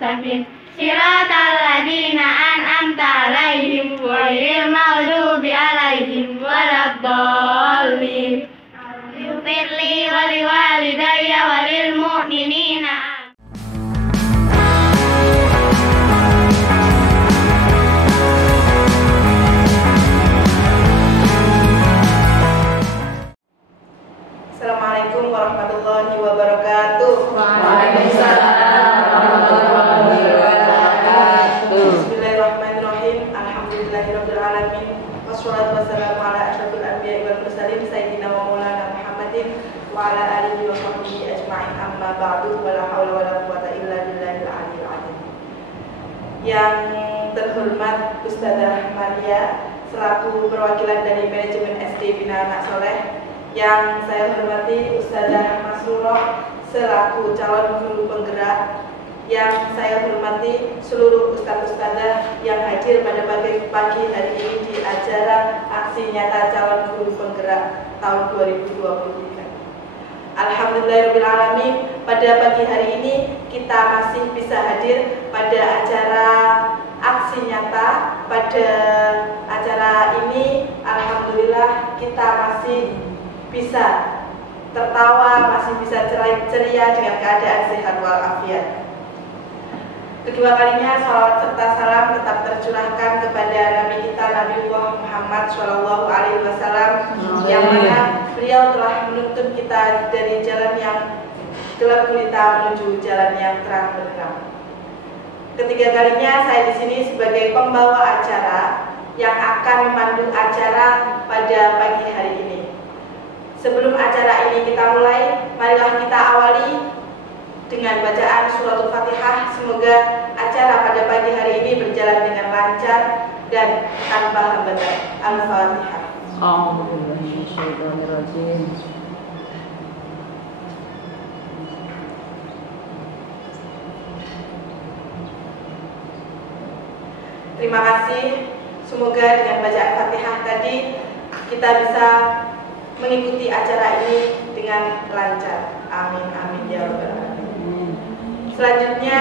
mustaqim siratal ladzina an'amta 'alaihim ghairil maghdubi 'alaihim waladdallin. Ighfirli wa liwalidayya wa lil mu'minina. Assalamualaikum warahmatullahi wabarakatuh. Waalaikumsalam warahmatullahi wabarakatuh. Bismillahirrahmanirrahim. Alhamdulillahirabbil alamin. Wassalatu wassalamu ala asyrofil anbiya'i wal mursalin sayyidina wa maulana Muhammadin wa ala alihi wa sahbihi ajma'in. Amma ba'du, wala haula wala quwwata illa billahil aliyyil azim. Yang terhormat Ustadzah Maria selaku perwakilan dari manajemen SD Bina Anak Soleh, yang saya hormati Ustadzah Masrurah selaku calon guru penggerak, yang saya hormati seluruh ustadz-ustadzah yang hadir pada pagi hari ini di acara aksi nyata calon guru penggerak tahun 2023. Alhamdulillahirrahmanirrahim, pada pagi hari ini kita masih bisa hadir pada acara aksi nyata. Pada acara ini alhamdulillah kita masih bisa tertawa, masih bisa ceria dengan keadaan sehat walafiat. Kedua kalinya salawat serta salam tetap tercurahkan kepada Nabi kita Nabiullah Muhammad SAW, yang mana beliau telah menuntun kita dari jalan yang gelap gulita menuju jalan yang terang benderang. Ketiga kalinya saya di sini sebagai pembawa acara yang akan memandu acara pada pagi hari ini. Sebelum acara ini kita mulai, marilah kita awali dengan bacaan suratul Fatihah. Semoga acara pada pagi hari ini berjalan dengan lancar dan tanpa hambatan. Al-Fatihah. Terima kasih. Semoga dengan bacaan Fatihah tadi kita bisa mengikuti acara ini dengan lancar. Amin amin ya rabbal alamin. Selanjutnya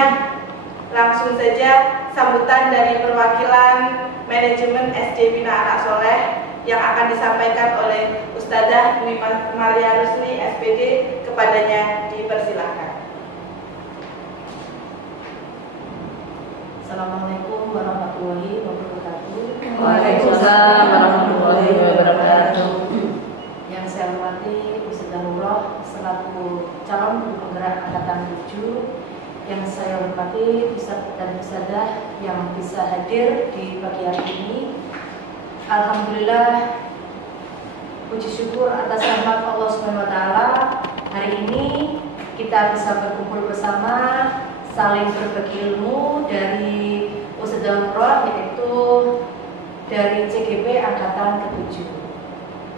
langsung saja sambutan dari perwakilan manajemen SD Bina Anak Soleh yang akan disampaikan oleh Ustadzah Dwi Maria Rusli SPD. Kepadanya dipersilahkan. Assalamualaikum warahmatullahi wabarakatuh. Waalaikumsalam warahmatullahi wabarakatuh. Yang saya hormati Ustadzah Nurullah selaku calon guru penggerak angkatan 7, yang saya hormati Ustadz dan Ustadzah yang bisa hadir di pagi hari ini. Alhamdulillah, puji syukur atas rahmat Allah Subhanahu wa taala, hari ini kita bisa berkumpul bersama, saling berbagi ilmu dari Ustadzah Nurullah, yaitu dari CGP angkatan ke-7.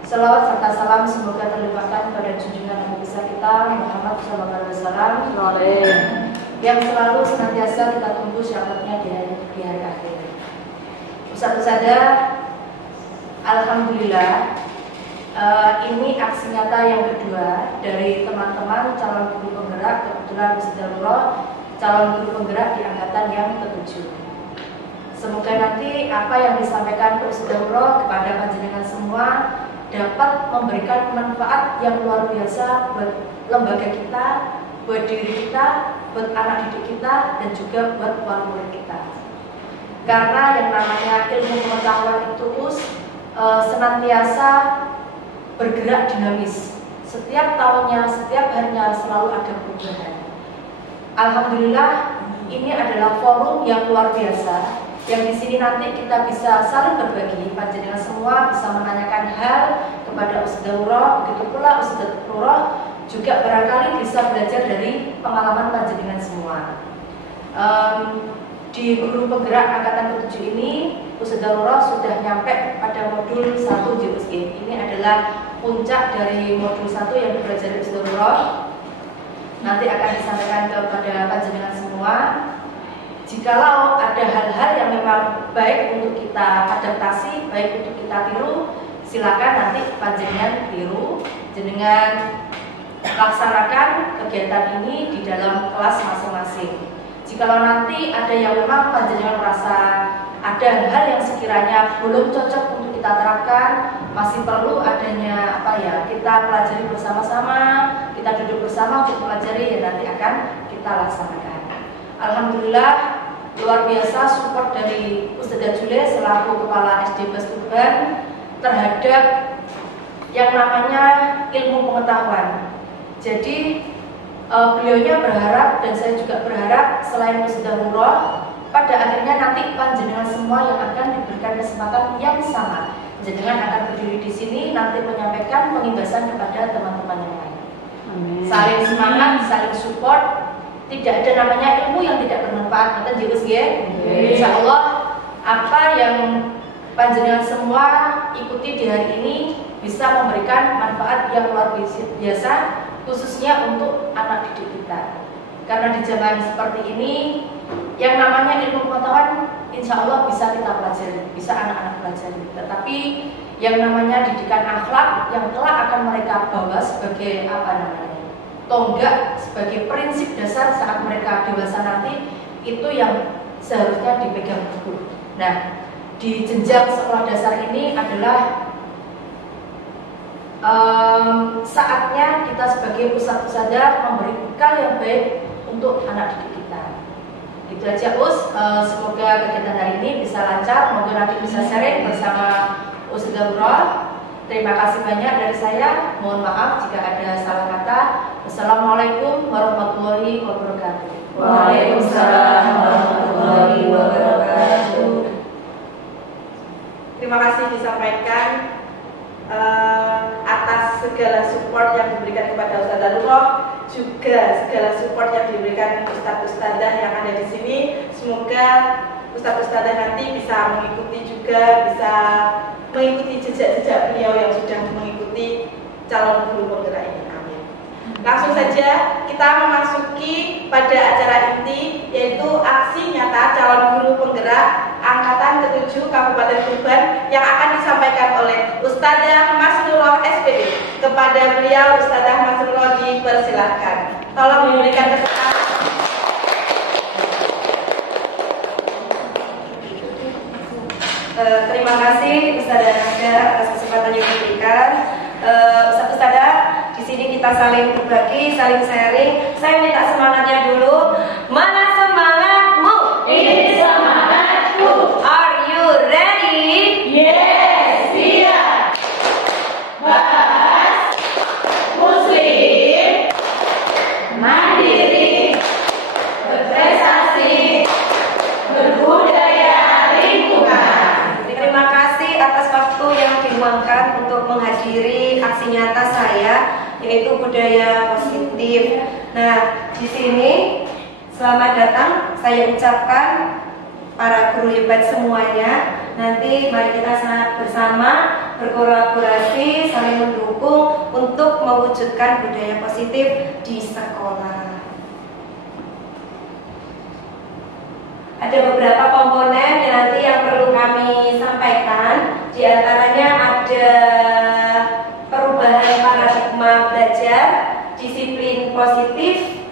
Salawat serta salam semoga terlimpahkan pada junjungan Nabi besar kita Muhammad SAW, yang selalu senantiasa kita tunggu syafaatnya di hari akhir. Ustadzah, alhamdulillah, ini aksi nyata yang kedua dari teman-teman calon guru penggerak. Kebetulan Ustadzah Nurullah calon guru penggerak di angkatan yang ke-7. Semoga nanti apa yang disampaikan Ustadzah Nurullah kepada panjenengan semua dapat memberikan manfaat yang luar biasa buat lembaga kita, buat diri kita, buat anak didik kita, dan juga buat wali murid kita. Karena yang namanya ilmu pengetahuan itu senantiasa bergerak dinamis. Setiap tahunnya, setiap harinya selalu ada perubahan. Alhamdulillah, ini adalah forum yang luar biasa, yang di sini nanti kita bisa saling berbagi. Panjenengan semua bisa menanyakan hal kepada Ustadzah Nurullah, begitu pula Ustadzah Nurullah juga barangkali bisa belajar dari pengalaman panjenengan semua. Di guru penggerak angkatan ke-7 ini, Ustadzah Nurullah sudah nyampe pada modul 1 JUSG. Ini adalah puncak dari modul 1 yang dipelajari Ustadzah Nurullah. Nanti akan disampaikan kepada panjenengan semua. Jikalau ada hal-hal yang memang baik untuk kita adaptasi, baik untuk kita tiru, silakan nanti panjenengan tiru, jenengan laksanakan kegiatan ini di dalam kelas masing-masing. Jikalau nanti ada yang memang panjenengan merasa ada hal yang sekiranya belum cocok untuk kita terapkan, masih perlu adanya kita pelajari bersama-sama, kita duduk bersama untuk pelajari, dan nanti akan kita laksanakan. Alhamdulillah luar biasa support dari Ustadzah Jule selaku Kepala SD Bestuban terhadap yang namanya ilmu pengetahuan. Jadi beliaunya berharap, dan saya juga berharap, selain Ustadzah Nurul, pada akhirnya nanti panjenengan semua yang akan diberikan kesempatan yang sama. Jenengan akan berdiri di sini nanti menyampaikan pengimbasan kepada teman-teman yang lain. Amin. Saling semangat, saling support. Tidak ada namanya ilmu yang tidak bermanfaat. Kita juga Insya Allah apa yang panjenengan semua ikuti di hari ini bisa memberikan manfaat yang luar biasa, khususnya untuk anak didik kita. Karena di zaman seperti ini, yang namanya ilmu pengetahuan insya Allah bisa kita pelajari, bisa anak-anak pelajari. Tetapi yang namanya didikan akhlak yang kelak akan mereka bawa sebagai tonggak, sebagai prinsip dasar saat mereka dewasa nanti, itu yang seharusnya dipegang teguh. Nah, di jenjang sekolah dasar ini adalah saatnya kita sebagai ustadz-ustadzah memberi bekal yang baik untuk anak didik kita. Itu aja semoga kegiatan hari ini bisa lancar, semoga nanti bisa sharing bersama Ustadzah Nurul. Terima kasih banyak dari saya, mohon maaf jika ada salah kata. Wassalamualaikum warahmatullahi wabarakatuh. Waalaikumsalam warahmatullahi wabarakatuh. Terima kasih disampaikan atas segala support yang diberikan kepada Ustadzah Nurul, juga segala support yang diberikan ustadz-ustadzah yang ada di sini. Semoga ustadz-ustadzah nanti bisa mengikuti jejak-jejak beliau yang sudah mengikuti calon guru penggerak ini. Amin. Langsung saja kita memasuki pada acara inti, yaitu aksi nyata calon guru penggerak angkatan ke-7 Kabupaten Tuban yang akan disampaikan oleh Ustadzah Mas Nurul SPD. Kepada beliau Ustadzah Mas Nurul dipersilahkan. Tolong memberikan kesempatan. Terima kasih Ustadzah Nasda atas kesempatan yang diberikan. Ustadzah, di sini kita saling berbagi, saling sharing. Saya minta semangatnya dulu. Mana semangatmu? Ini semangatku. Are you ready? Yes, siap. Bahas Muslim mandiri, berprestasi, berbudaya lingkungan. Terima kasih atas waktu yang diluangkan untuk menghadiri aksi nyata saya, yaitu budaya positif. Nah, di sini selamat datang saya ucapkan para guru hebat semuanya. Nanti mari kita bersama berkolaborasi, saling mendukung untuk mewujudkan budaya positif di sekolah. Ada beberapa komponen yang nanti yang perlu kami sampaikan. Di antaranya ada perubahan paradigma belajar, disiplin positif,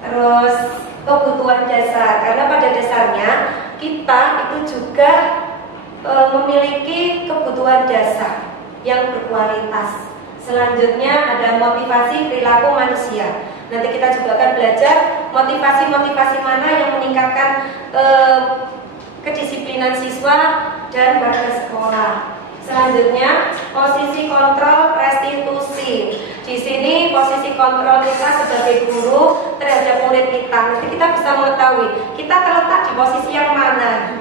terus kebutuhan dasar. Karena pada dasarnya kita itu juga memiliki kebutuhan dasar yang berkualitas. Selanjutnya ada motivasi perilaku manusia. Nanti kita juga akan belajar motivasi-motivasi mana yang meningkatkan kedisiplinan siswa dan warga sekolah. Selanjutnya posisi kontrol restitusi. Di sini posisi kontrol kita sebagai guru terhadap murid kita. Nanti kita bisa mengetahui kita terletak di posisi yang mana.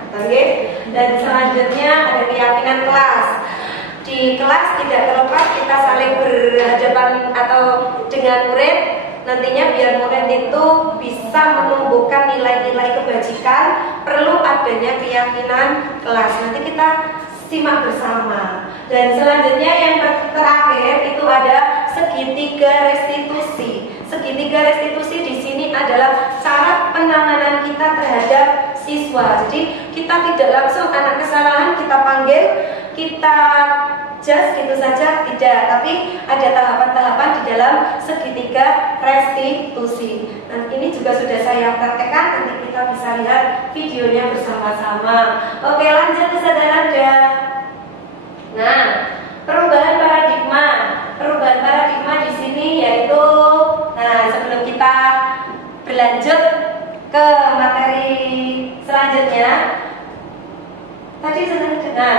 Dan selanjutnya ada keyakinan kelas. Di kelas tidak terlepas kita saling berhadapan atau dengan murid. Nantinya biar murid itu bisa menumbuhkan nilai-nilai kebajikan, perlu adanya keyakinan kelas. Nanti kita simak bersama. Dan selanjutnya yang terakhir itu ada segitiga restitusi. Segitiga restitusi di sini adalah cara penanganan kita terhadap siswa. Jadi kita tidak langsung anak kesalahan kita panggil, kita just gitu saja, tidak, tapi ada tahapan-tahapan di dalam segitiga restitusi. Dan ini juga sudah saya praktekkan, nanti kita kita bisa lihat videonya bersama-sama. Oke, lanjut ke Nada. Nah, perubahan paradigma. Perubahan paradigma di sini yaitu, nah sebelum kita berlanjut ke materi selanjutnya, tadi nah,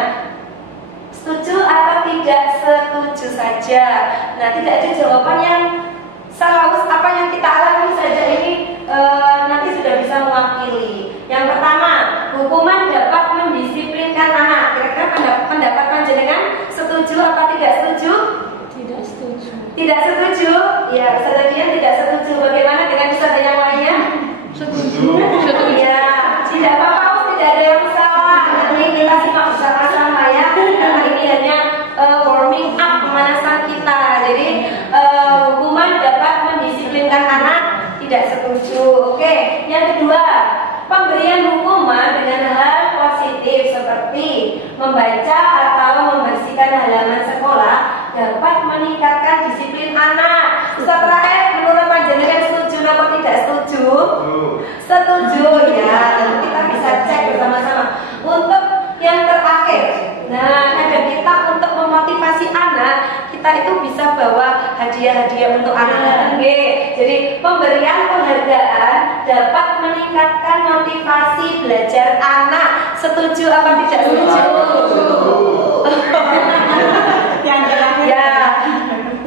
setuju atau tidak setuju saja. Nah, tidak ada jawaban yang selalu apa yang kita alami saja ini nanti sudah bisa mewakili. Yang pertama, hukuman dapat mendisiplinkan anak. Kira-kira pendapat panjenengan setuju atau tidak setuju? Tidak setuju. Tidak setuju? Ya, Ustazah Dian tidak setuju. Bagaimana dengan Ustazah yang lainnya? Setuju. Ya, tidak apa-apa, tidak ada yang salah. Nanti kita simak bersama-sama ya. Karena ini hanya warming up pemanasan kita. Jadi hukuman dapat mendisiplinkan anak, tidak setuju. Oke, yang kedua, pemberian hukuman dengan hal positif seperti membaca atau membersihkan halaman sekolah dapat meningkatkan disiplin anak. Setelah menurut panjenengan setuju atau tidak setuju? Setuju ya. Nanti kita bisa cek bersama-sama. Untuk yang terakhir, nah kadang kita untuk memotivasi anak, kita itu bisa bawa hadiah-hadiah untuk anak. Jadi pemberian penghargaan dapat meningkatkan motivasi belajar anak. Setuju apa tidak setuju? Yang terakhir ya.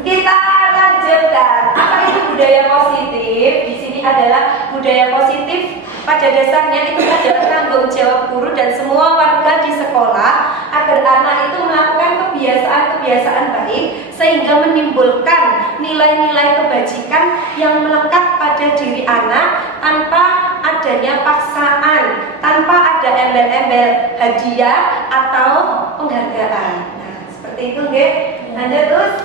Kita lanjutkan. Apa itu budaya positif? Di sini adalah budaya positif. Pada dasarnya itu adalah tanggung jawab guru dan semua warga di sekolah agar anak itu melakukan kebiasaan-kebiasaan baik sehingga menimbulkan nilai-nilai kebajikan yang melekat pada diri anak tanpa adanya paksaan, tanpa ada embel-embel hadiah atau penghargaan. Nah, seperti itu nggih. Lanjut terus.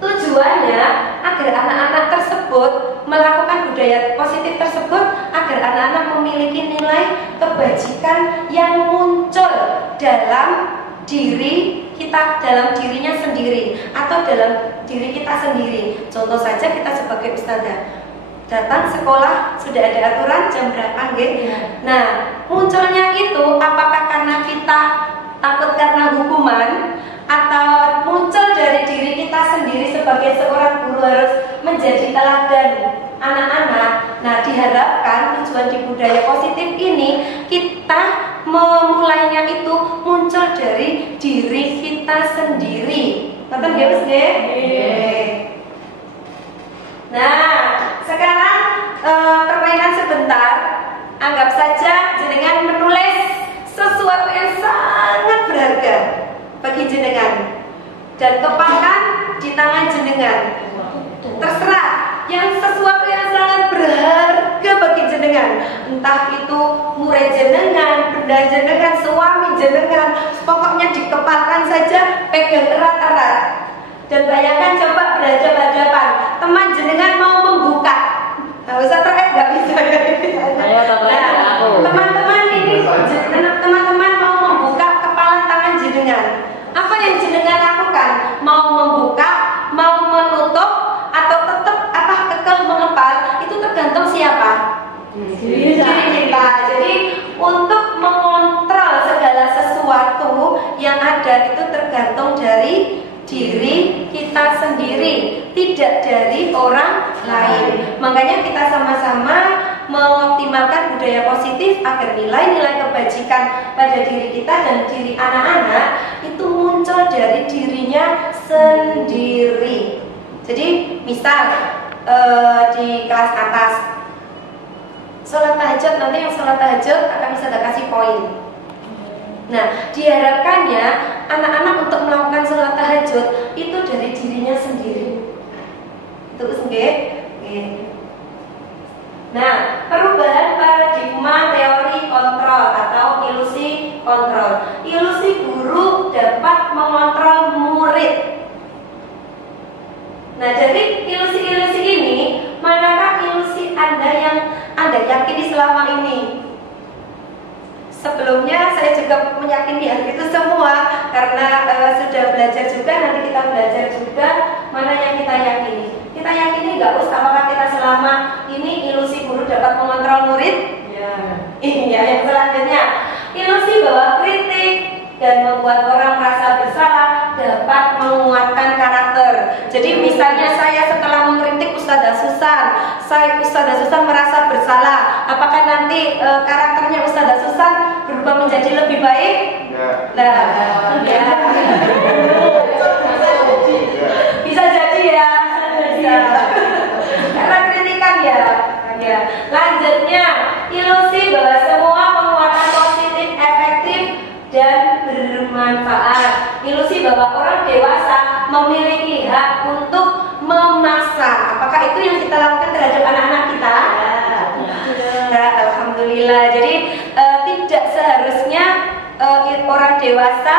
Tujuannya agar anak-anak tersebut melakukan budaya positif tersebut agar anak-anak memiliki nilai kebajikan yang muncul dalam diri kita, dalam dirinya sendiri atau dalam diri kita sendiri. Contoh saja kita sebagai ustazah datang sekolah sudah ada aturan jam berapa nggih? Nah, munculnya itu apakah karena kita takut karena hukuman atau muncul dari diri kita sendiri sebagai seorang guru harus menjadi teladan anak-anak. Nah, diharapkan tujuan di budaya positif ini kita memulainya itu muncul dari diri kita sendiri. Nonton nggih Mas nggih? Nah, sekarang permainan sebentar. Anggap saja jenengan menulis sesuatu yang sangat berharga bagi jenengan dan kepalkan di tangan jenengan. Terserah yang sesuatu yang sangat berharga bagi jenengan, entah itu murid jenengan, benda jenengan, suami jenengan, pokoknya dikepalkan saja, pegang erat-erat dan bayangkan coba berhadapan-hadapan. Teman jenengan mau membuka, nggak usah terakhir, nggak bisa. Nah, teman-teman ini, teman-teman mau membuka kepalan tangan jenengan. Apa yang jenengan lakukan? Mau membuka, mau menutup, atau tetap kekeh mengepal? Itu tergantung siapa? Diri kita. Jadi untuk mengontrol segala sesuatu yang ada itu tergantung dari diri kita sendiri, tidak dari orang lain. Makanya kita sama-sama mengoptimalkan budaya positif agar nilai-nilai kebajikan pada diri kita dan diri anak-anak itu muncul dari dirinya sendiri. Jadi misal di kelas atas sholat tahajud, nanti yang sholat tahajud akan bisa kasih poin. Nah, diharapkannya anak-anak untuk melakukan sholat tahajud itu dari dirinya sendiri. Itu nggih. Nah, perubahan paradigma teori kontrol atau ilusi kontrol. Ilusi guru dapat mengontrol murid. Nah, dari ilusi-ilusi ini, manakah ilusi Anda yang Anda yakini selama ini? Sebelumnya saya juga meyakini hal itu semua karena sudah belajar juga, nanti kita belajar juga mana yang kita yakini. Kita yakini nggak usah apakah kita selama ini ilusi guru dapat mengontrol calon murid? Ya. Iya, yang selanjutnya, ilusi bahwa kritik dan membuat orang merasa bersalah dapat menguatkan karakter. Jadi misalnya saya setelah mengkritik Ustazah Susan merasa bersalah. Apakah nanti karakternya Ustazah Susan berubah menjadi lebih baik? Nah, ya. Bisa jadi ya. Bisa. Karena kritikan ya. Lanjutnya, ilusi bahwa semua penguatan positif efektif dan bermanfaat. Ilusi bahwa orang dewasa memiliki hak untuk memaksa. Apakah itu yang kita lakukan terhadap anak-anak kita? Ya, alhamdulillah. Jadi tidak seharusnya orang dewasa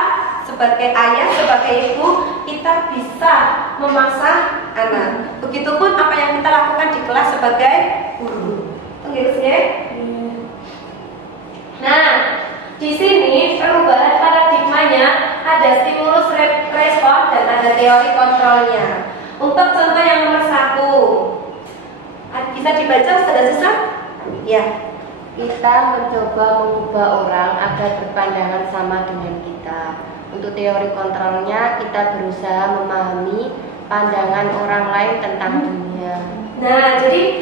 sebagai ayah, sebagai ibu, kita bisa memaksa anak. Begitupun apa yang kita lakukan di kelas sebagai guru. Nah, di sini perubahan paradigmanya ada stimulus respon dan ada teori kontrolnya. Untuk contoh yang nomor 1, bisa dibaca Ustazah Susan? Ya. Kita mencoba mengubah orang agar berpandangan sama dengan kita. Untuk teori kontrolnya, kita berusaha memahami pandangan orang lain tentang dunia. Nah, jadi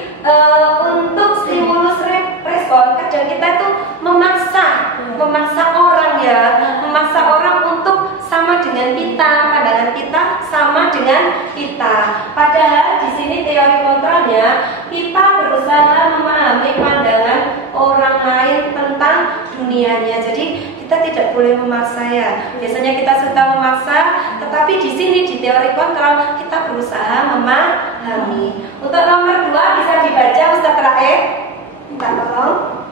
untuk stimulus respon, kerja kita itu memaksa orang ya, memaksa orang untuk sama dengan kita, pandangan kita sama dengan kita. Padahal di sini teori kontrolnya, kita berusaha memahami pandangan orang lain tentang dunianya. Jadi kita tidak boleh memaksa ya. Biasanya kita suka memaksa, tetapi di sini di teori kontrol kita berusaha memahami. Untuk nomor 2 bisa dibaca Ustaz Raif. Minta tolong.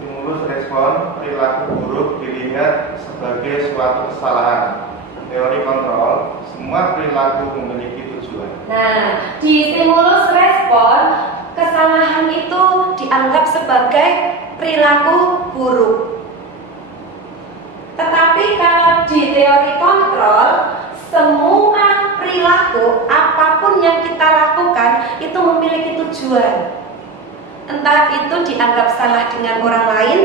Stimulus respon perilaku buruk dilihat sebagai suatu kesalahan. Teori kontrol, semua perilaku memiliki tujuan. Nah, di stimulus respon, kesalahan itu dianggap sebagai perilaku buruk. Tetapi kalau di teori kontrol, semua perilaku apapun yang kita lakukan itu memiliki tujuan. Entah itu dianggap salah dengan orang lain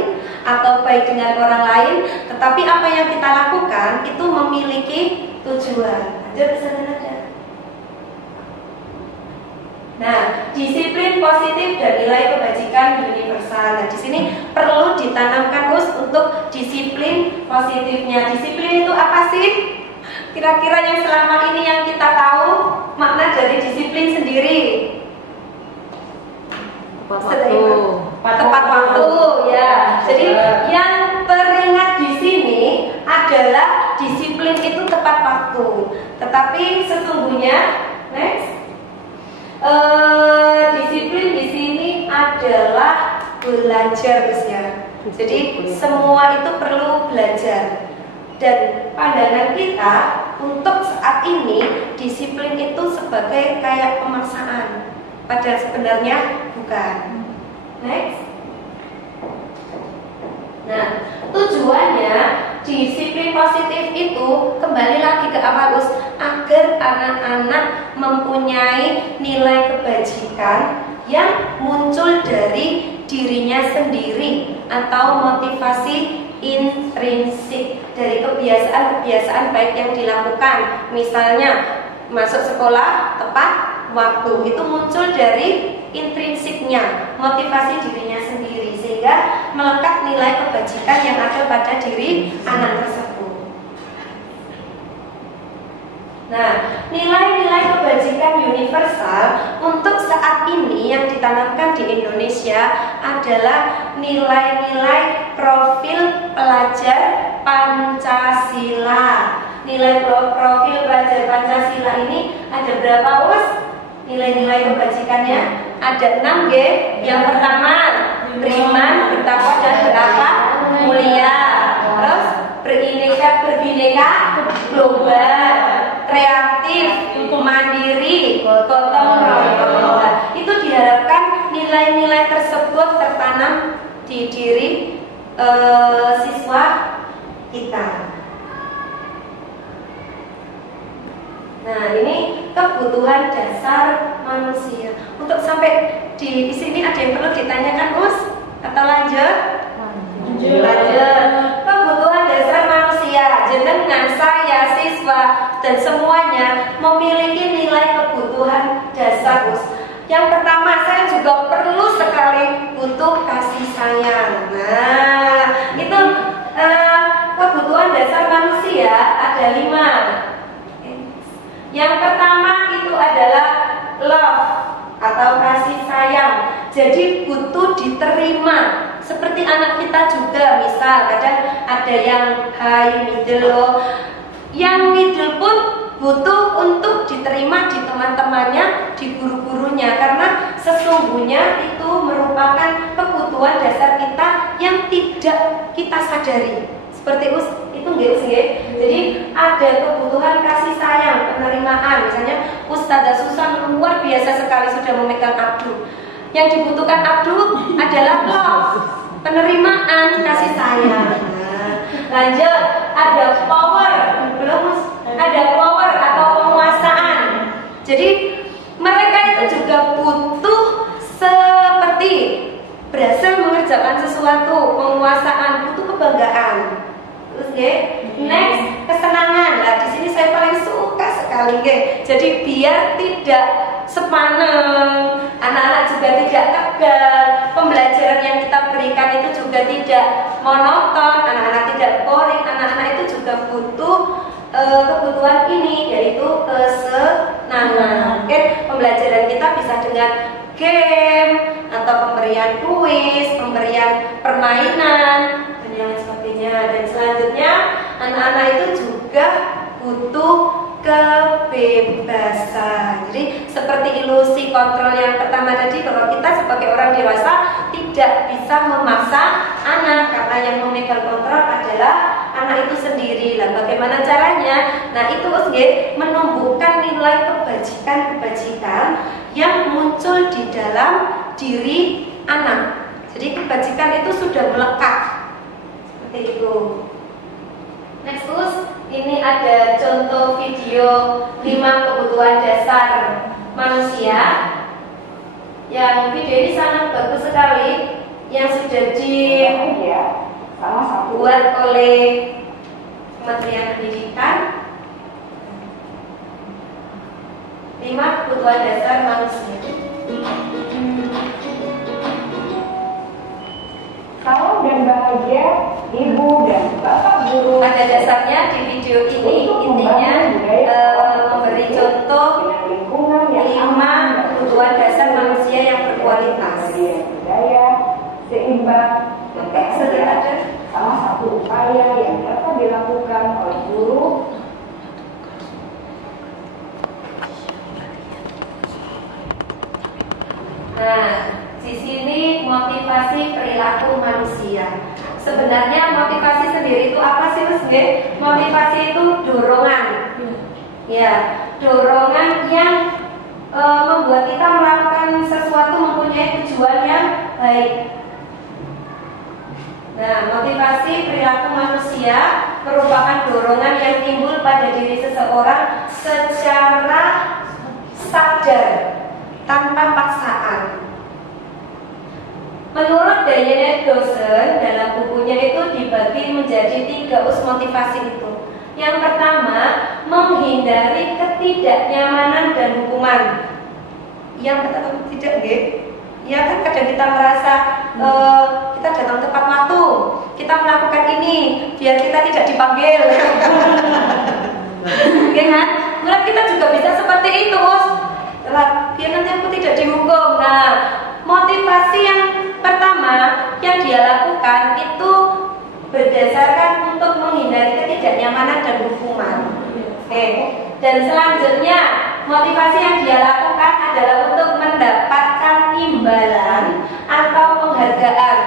atau baik dengan orang lain, tetapi apa yang kita lakukan itu memiliki tujuan. Lanjut ke sana aja. Nah, disiplin positif dan nilai kebajikan universal. Nah, di sini perlu ditanamkan untuk disiplin positifnya. Disiplin itu apa sih? Kira-kira yang selama ini yang kita tahu makna dari disiplin sendiri. Tepat waktu ya. Jadi yang teringat di sini adalah disiplin itu tepat waktu. Tetapi sesungguhnya disiplin di sini adalah belajar ya. Jadi semua itu perlu belajar. Dan pandangan kita untuk saat ini disiplin itu sebagai kayak pemaksaan. Padahal sebenarnya bukan. Next. Nah, tujuannya disiplin positif itu kembali lagi ke apa Gus? Agar anak-anak mempunyai nilai kebajikan yang muncul dari dirinya sendiri atau motivasi intrinsik dari kebiasaan-kebiasaan baik yang dilakukan. Misalnya masuk sekolah tepat waktu, itu muncul dari intrinsiknya, motivasi dirinya sendiri, sehingga melekat nilai kebajikan yang ada pada diri anak tersebut. Nah, nilai-nilai kebajikan universal untuk saat ini yang ditanamkan di Indonesia adalah nilai-nilai profil pelajar Pancasila. Nilai profil pelajar Pancasila ini ada berapa Us? Nilai-nilai kebajikannya ada 6 G. Yang pertama, beriman, bertakwa dan berakhlak mulia. Terus berbineka global, kreatif, mandiri, gotong royong. Itu diharapkan nilai-nilai tersebut tertanam di diri siswa kita. Nah, ini kebutuhan dasar manusia. Untuk sampai di sini ada yang perlu ditanyakan, Us? dasar, Us. Yang pertama, saya juga perlu sekali butuh kasih sayang. Nah, itu kebutuhan dasar manusia ada 5. Yang pertama itu adalah love atau kasih sayang. Jadi butuh diterima. Seperti anak kita juga, misal kadang ada yang high, middle, low. Yang middle pun butuh untuk diterima di teman-temannya, di guru-gurunya, karena sesungguhnya itu merupakan kebutuhan dasar kita yang tidak kita sadari. Seperti itu nggih. Jadi ada kebutuhan kasih sayang, penerimaan. Misalnya Ustazah Susan luar biasa sekali sudah memegang abdu. Yang dibutuhkan abdu adalah love, penerimaan, kasih sayang. Nah, lanjut, ada power, belum Mas? Ada power atau penguasaan. Jadi mereka itu juga butuh seperti berhasil mengerjakan sesuatu, penguasaan, butuh kebanggaan. Terus next, kesenangan. Nah, di sini saya paling suka sekali, Jadi biar tidak sepaneng, anak-anak juga tidak tegang, pembelajaran yang kita berikan itu juga tidak monoton, anak-anak tidak boring, anak-anak itu juga butuh kebutuhan ini, yaitu kesenangan. Pembelajaran kita bisa dengan game atau pemberian kuis, pemberian permainan dan yang sebagainya. Dan selanjutnya anak-anak itu juga butuh kebebasan. Jadi seperti ilusi kontrol yang pertama tadi, bahwa kita sebagai orang dewasa tidak bisa memaksa anak, karena yang memegang kontrol adalah anak itu sendiri. Lah bagaimana caranya? Nah itu menumbuhkan nilai kebajikan yang muncul di dalam diri anak. Jadi kebajikan itu sudah melekat. Seperti itu. Next, ini ada contoh video 5 kebutuhan dasar manusia. Yang video ini sangat bagus sekali, yang sudah dibuat oleh Kementerian Pendidikan. 5 kebutuhan dasar manusia. Salam dan bahagia Ibu dan Bapak Guru. Pada dasarnya di video ini intinya memberi contoh 5 kebutuhan dasar manusia yang berkualitas. Budaya seimbang. Salah satu upaya yang dapat dilakukan oleh guru. Nah, di sini motivasi perilaku manusia. Sebenarnya motivasi sendiri itu apa sih, Mas? Motivasi itu dorongan. Ya, dorongan yang membuat kita melakukan sesuatu mempunyai tujuan yang baik. Nah, motivasi perilaku manusia merupakan dorongan yang timbul pada diri seseorang secara sadar, tanpa paksaan. Menurut Diane Dawson, dalam bukunya itu dibagi menjadi 3 motivasi itu. Yang pertama, menghindari ketidaknyamanan dan hukuman. Yang tidak, ya kan kadang kita merasa kita datang tepat waktu, kita melakukan ini biar kita tidak dipanggil. Kan? Menurut kita juga bisa seperti itu, biar nanti aku tidak dihukum. Nah, motivasi yang pertama yang dia lakukan itu berdasarkan untuk menghindari ketidaknyamanan dan hukuman. Dan selanjutnya motivasi yang dia lakukan adalah untuk mendapatkan imbalan atau penghargaan.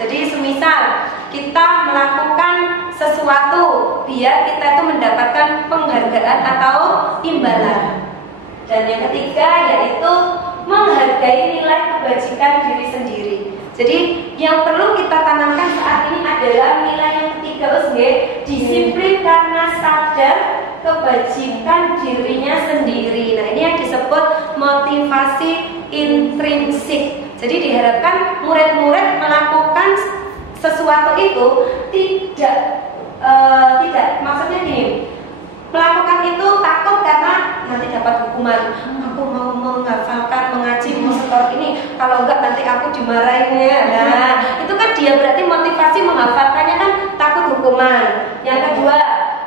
Jadi semisal kita melakukan sesuatu biar kita itu mendapatkan penghargaan atau imbalan. Dan yang ketiga yaitu menghargai nilai kebajikan diri sendiri. Jadi yang perlu kita tanamkan saat ini adalah nilai yang ketiga, disiplin karena sadar kebajikan dirinya sendiri. Nah, ini yang disebut motivasi intrinsik. Jadi diharapkan murid-murid melakukan sesuatu itu tidak maksudnya gini, melakukan itu takut karena nanti dapat hukuman. Aku mau menghafalkan, mengaji, setor ini, kalau enggak nanti aku dimarahin ya. Nah, itu kan dia berarti motivasi menghafalkannya kan takut hukuman. Yang kedua,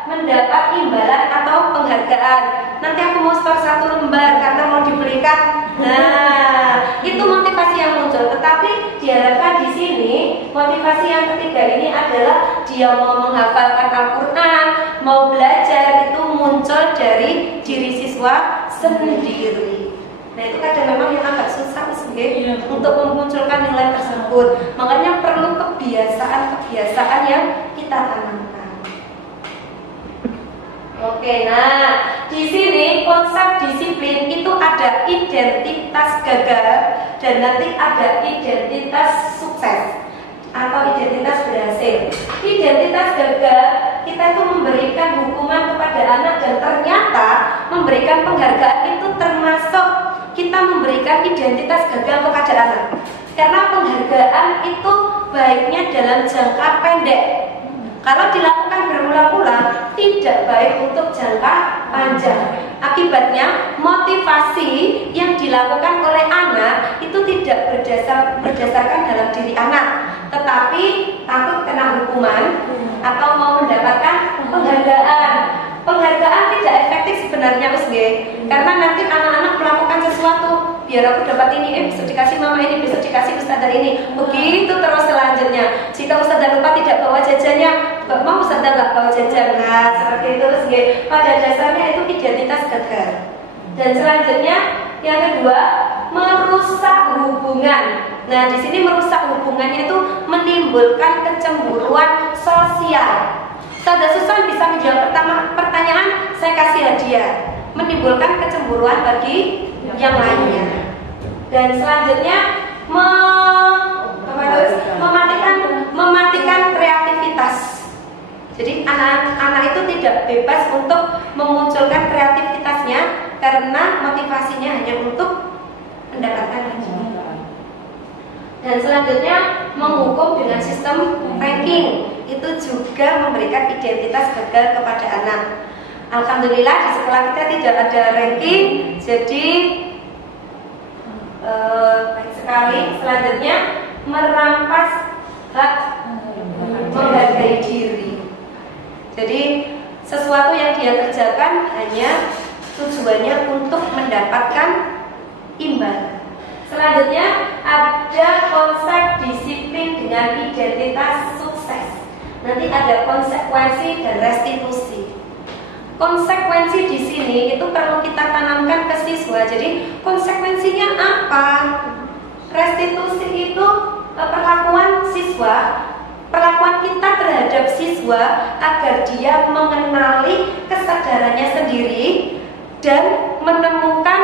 mendapat imbalan atau penghargaan. Nanti aku mau setor 1 lembar karena mau dibelikan. Nah, itu motivasi yang muncul. Tetapi diharapkan di sini motivasi yang ketiga ini adalah dia mau menghafalkan Al-Quran, mau belajar, itu muncul dari diri siswa sendiri. Nah, itu kadang memang yang agak susah sebenarnya untuk memunculkan nilai tersebut. Makanya perlu kebiasaan-kebiasaan yang kita tanamkan. Oke, nah di sini konsep disiplin itu ada identitas gagal dan nanti ada identitas sukses atau identitas berhasil. Identitas gagal, kita itu memberikan hukuman kepada anak dan ternyata memberikan penghargaan itu termasuk kita memberikan identitas gagal kepada anak. Karena penghargaan itu baiknya dalam jangka pendek. Kalau dilakukan berulang-ulang tidak baik untuk jangka panjang. Akibatnya motivasi yang dilakukan oleh anak itu tidak berdasarkan dalam diri anak, tetapi takut kena hukuman atau mau mendapatkan penghargaan. Penghargaan tidak efektif sebenarnya Mas G. Karena nanti anak-anak melakukan sesuatu, biar aku dapat ini, besok dikasih mama ini, besok dikasih ustazah ini. Begitu terus selanjutnya. Jika ustazah lupa tidak bawa jajannya, mau ustazah nggak bawa jajan. Nah, seperti itu Mas G. Pada dasarnya itu identitas gagal. Dan selanjutnya yang kedua, merusak hubungan. Nah, di sini merusak hubungannya itu menimbulkan kecemburuan sosial. Saudara Susan bisa menjawab pertanyaan, saya kasih hadiah, menimbulkan kecemburuan bagi yang lainnya. Dan selanjutnya mematikan kreativitas. Jadi anak itu tidak bebas untuk memunculkan kreativitasnya karena motivasinya hanya untuk mendapatkan hadiah. Dan selanjutnya menghukum dengan sistem ranking, itu juga memberikan identitas gagal kepada anak. Alhamdulillah di sekolah kita tidak ada ranking, jadi baik sekali. Selanjutnya merampas hak menghargai diri. Jadi sesuatu yang dia kerjakan hanya tujuannya untuk mendapatkan imbalan. Selanjutnya ada konsep disiplin dengan identitas sukses. Nanti ada konsekuensi dan restitusi. Konsekuensi di sini itu perlu kita tanamkan ke siswa. Jadi konsekuensinya apa? Restitusi itu perlakuan siswa, perlakuan kita terhadap siswa agar dia mengenali kesadarannya sendiri dan menemukan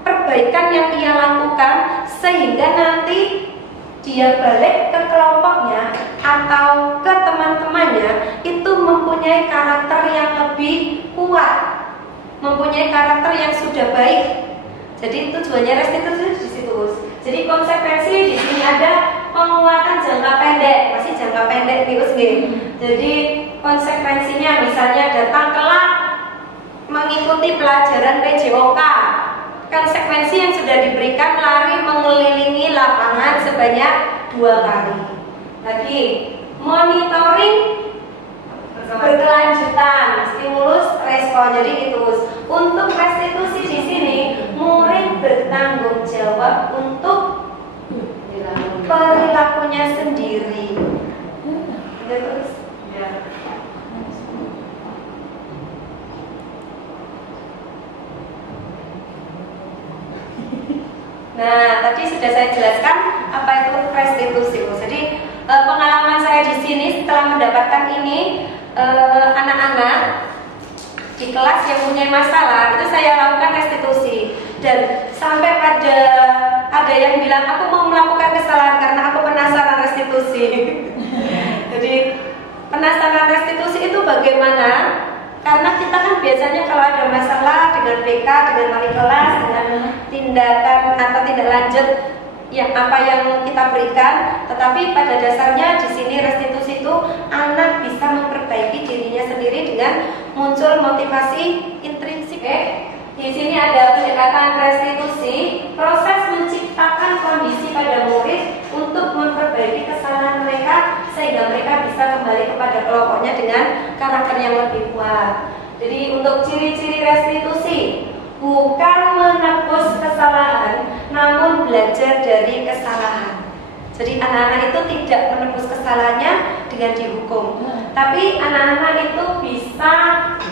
perbaikan yang ia lakukan sehingga nanti dia balik ke kelompoknya atau ke teman-temannya itu mempunyai karakter yang lebih kuat, mempunyai karakter yang sudah baik. Jadi tujuannya restitusi di situ. Jadi konsekuensi di sini ada penguatan jangka pendek, masih jangka pendek terus nih. Jadi konsekuensinya misalnya datang telat mengikuti pelajaran PJOK. Konsekuensi yang sudah diberikan lari mengelilingi lapangan sebanyak 2 kali. Lagi monitoring berkelanjutan, stimulus respon. Jadi itu untuk restitusi di sini murid bertanggung jawab untuk perilakunya sendiri. Terus ya. Nah, tadi sudah saya jelaskan apa itu restitusi. Jadi pengalaman saya di sini setelah mendapatkan ini anak-anak di kelas yang punya masalah itu saya lakukan restitusi dan sampai ada yang bilang aku mau melakukan kesalahan karena aku penasaran restitusi. Jadi penasaran restitusi itu bagaimana? Karena kita kan biasanya kalau ada masalah dengan BK, dengan wali kelas, dengan tindakan atau tindak lanjut yang apa yang kita berikan, tetapi pada dasarnya di sini restitusi itu anak bisa memperbaiki dirinya sendiri dengan muncul motivasi intrinsik. Di sini ada pendekatan restitusi, proses menciptakan kondisi pada murid untuk memperbaiki kesalahan mereka sehingga mereka bisa kembali kepada kelompoknya dengan karakter yang lebih kuat. Jadi untuk ciri-ciri restitusi, bukan menebus kesalahan, namun belajar dari kesalahan. Jadi anak-anak itu tidak menebus kesalahannya dengan dihukum, tapi anak-anak itu bisa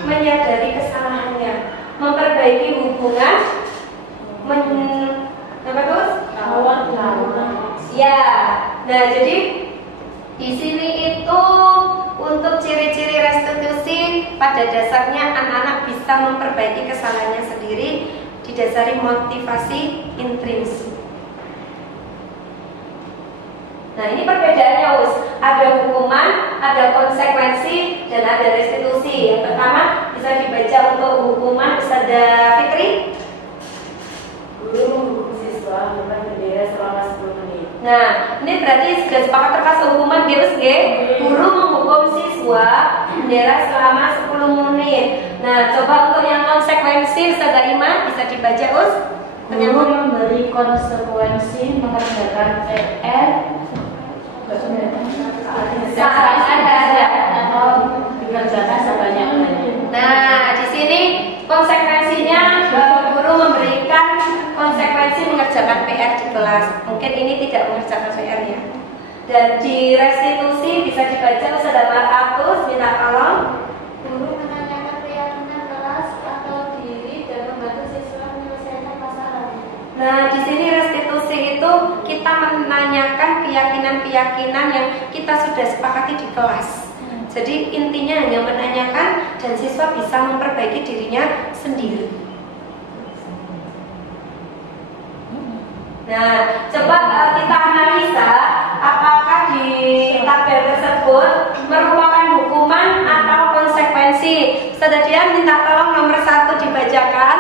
menyadari kesalahannya, memperbaiki hubungan, ya. Nah, jadi di sini itu untuk ciri-ciri restitusi pada dasarnya anak-anak bisa memperbaiki kesalahannya sendiri didasari motivasi intrinsik. Nah, ini perbedaannya, Us. Ada hukuman, ada konsekuensi, dan ada restitusi. Yang pertama bisa dibaca untuk hukuman, Ustazah Fitri. Guru menghukum siswa dengan bendera selama 10 menit. Nah, ini berarti sudah sepakat termasuk hukuman gitu, Guru menghukum siswa bendera selama 10 menit. Nah, coba untuk yang konsekuensi, Ustazah Ima bisa dibaca, Us. Guru memberi konsekuensi mengerjakan PR atau dikerjakan sebanyak-banyaknya. Nah, di sini konsekuensinya guru memberikan konsekuensi mengerjakan PR di kelas. Mungkin ini tidak mengerjakan PR-nya. Dan di restitusi bisa dibaca Ustazah Mar'atus, minta tolong. Guru menanyakan keyakinan kelas atau diri dan membantu siswa menyelesaikan masalahnya. Nah, di sini restitusi itu kita menanyakan keyakinan-keyakinan yang kita sudah sepakati di kelas. Jadi intinya hanya menanyakan dan siswa bisa memperbaiki dirinya sendiri. Nah, coba kita analisa apakah di tabel tersebut merupakan hukuman atau konsekuensi. Ustazah Dian minta tolong nomor 1 dibacakan.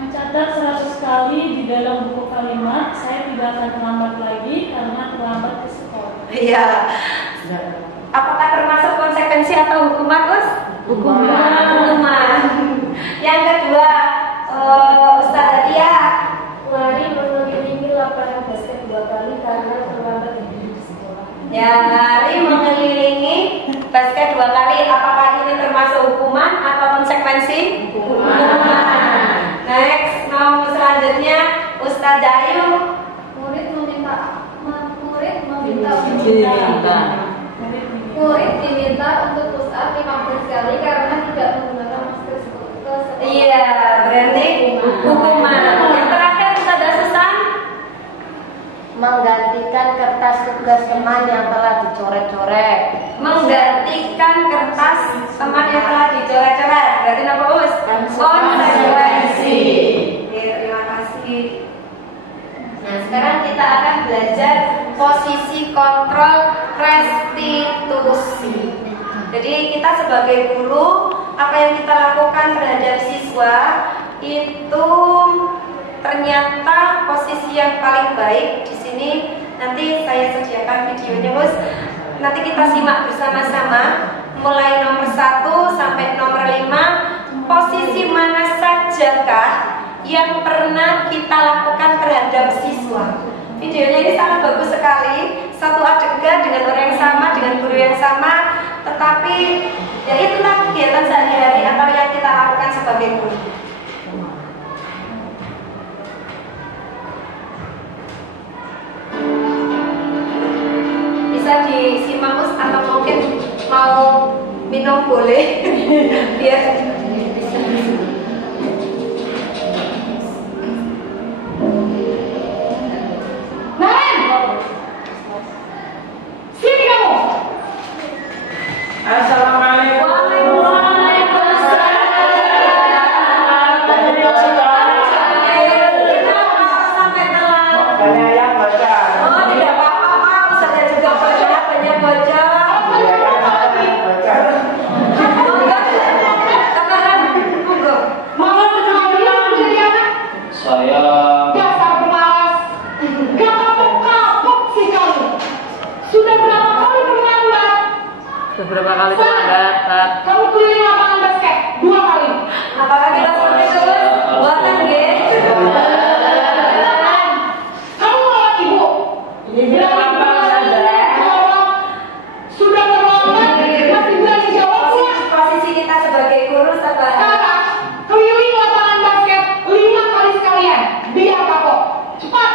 Mencatat 100 kali di dalam buku kalimat, saya tidak akan terlambat lagi karena terlambat ke sekolah. Iya. Apakah termasuk konsekuensi atau hukuman, Us? Hukuman. Yang kedua, Ustazah Tia. Lari mengelilingi lapangan basket 2 kali karena terlambat di sekolah. Ya, lari mengelilingi basket 2 kali. Apakah ini termasuk hukuman atau konsekuensi? Hukuman. Next, nomor selanjutnya Ustazah Ayu. Murid diminta untuk push up 15 kali karena tidak menggunakan masker sekolah. Iya, berarti hukuman. Yang terakhir Ustazah Susan. Menggantikan kertas tugas teman yang telah dicoret-coret. Menggantikan kertas teman yang telah dicoret-coret. Berarti apa, Us? Konsekuensi. Oke, terima kasih. Nah, sekarang kita akan belajar posisi kontrol restitusi. Jadi kita sebagai guru, apa yang kita lakukan terhadap siswa itu ternyata posisi yang paling baik di sini. Nanti saya sediakan videonya, Bos. Nanti kita simak bersama-sama mulai nomor 1 sampai nomor 5. Posisi mana sajakah yang pernah kita lakukan terhadap siswa? Videonya ini sangat bagus sekali. Satu adegan dengan orang yang sama, dengan guru yang sama, tetapi ya itulah kegiatan sehari-hari atau yang kita lakukan sebagai guru. Bisa disimak, Us, atau mungkin mau minum boleh biar Assalamualaikum. Berapa kali terlambat, Pak? Kamu keliling lapangan basket 2 kali. Apakah kita seperti itu? Buatan G. Kamu malah ibu. Ini bilang apa Sandra? Sudah terlambat, masih berani jawabnya. Posisi kita sebagai guru setelah Sekarang keliling lapangan basket 5 kali sekalian. Biar kapok. Cepat.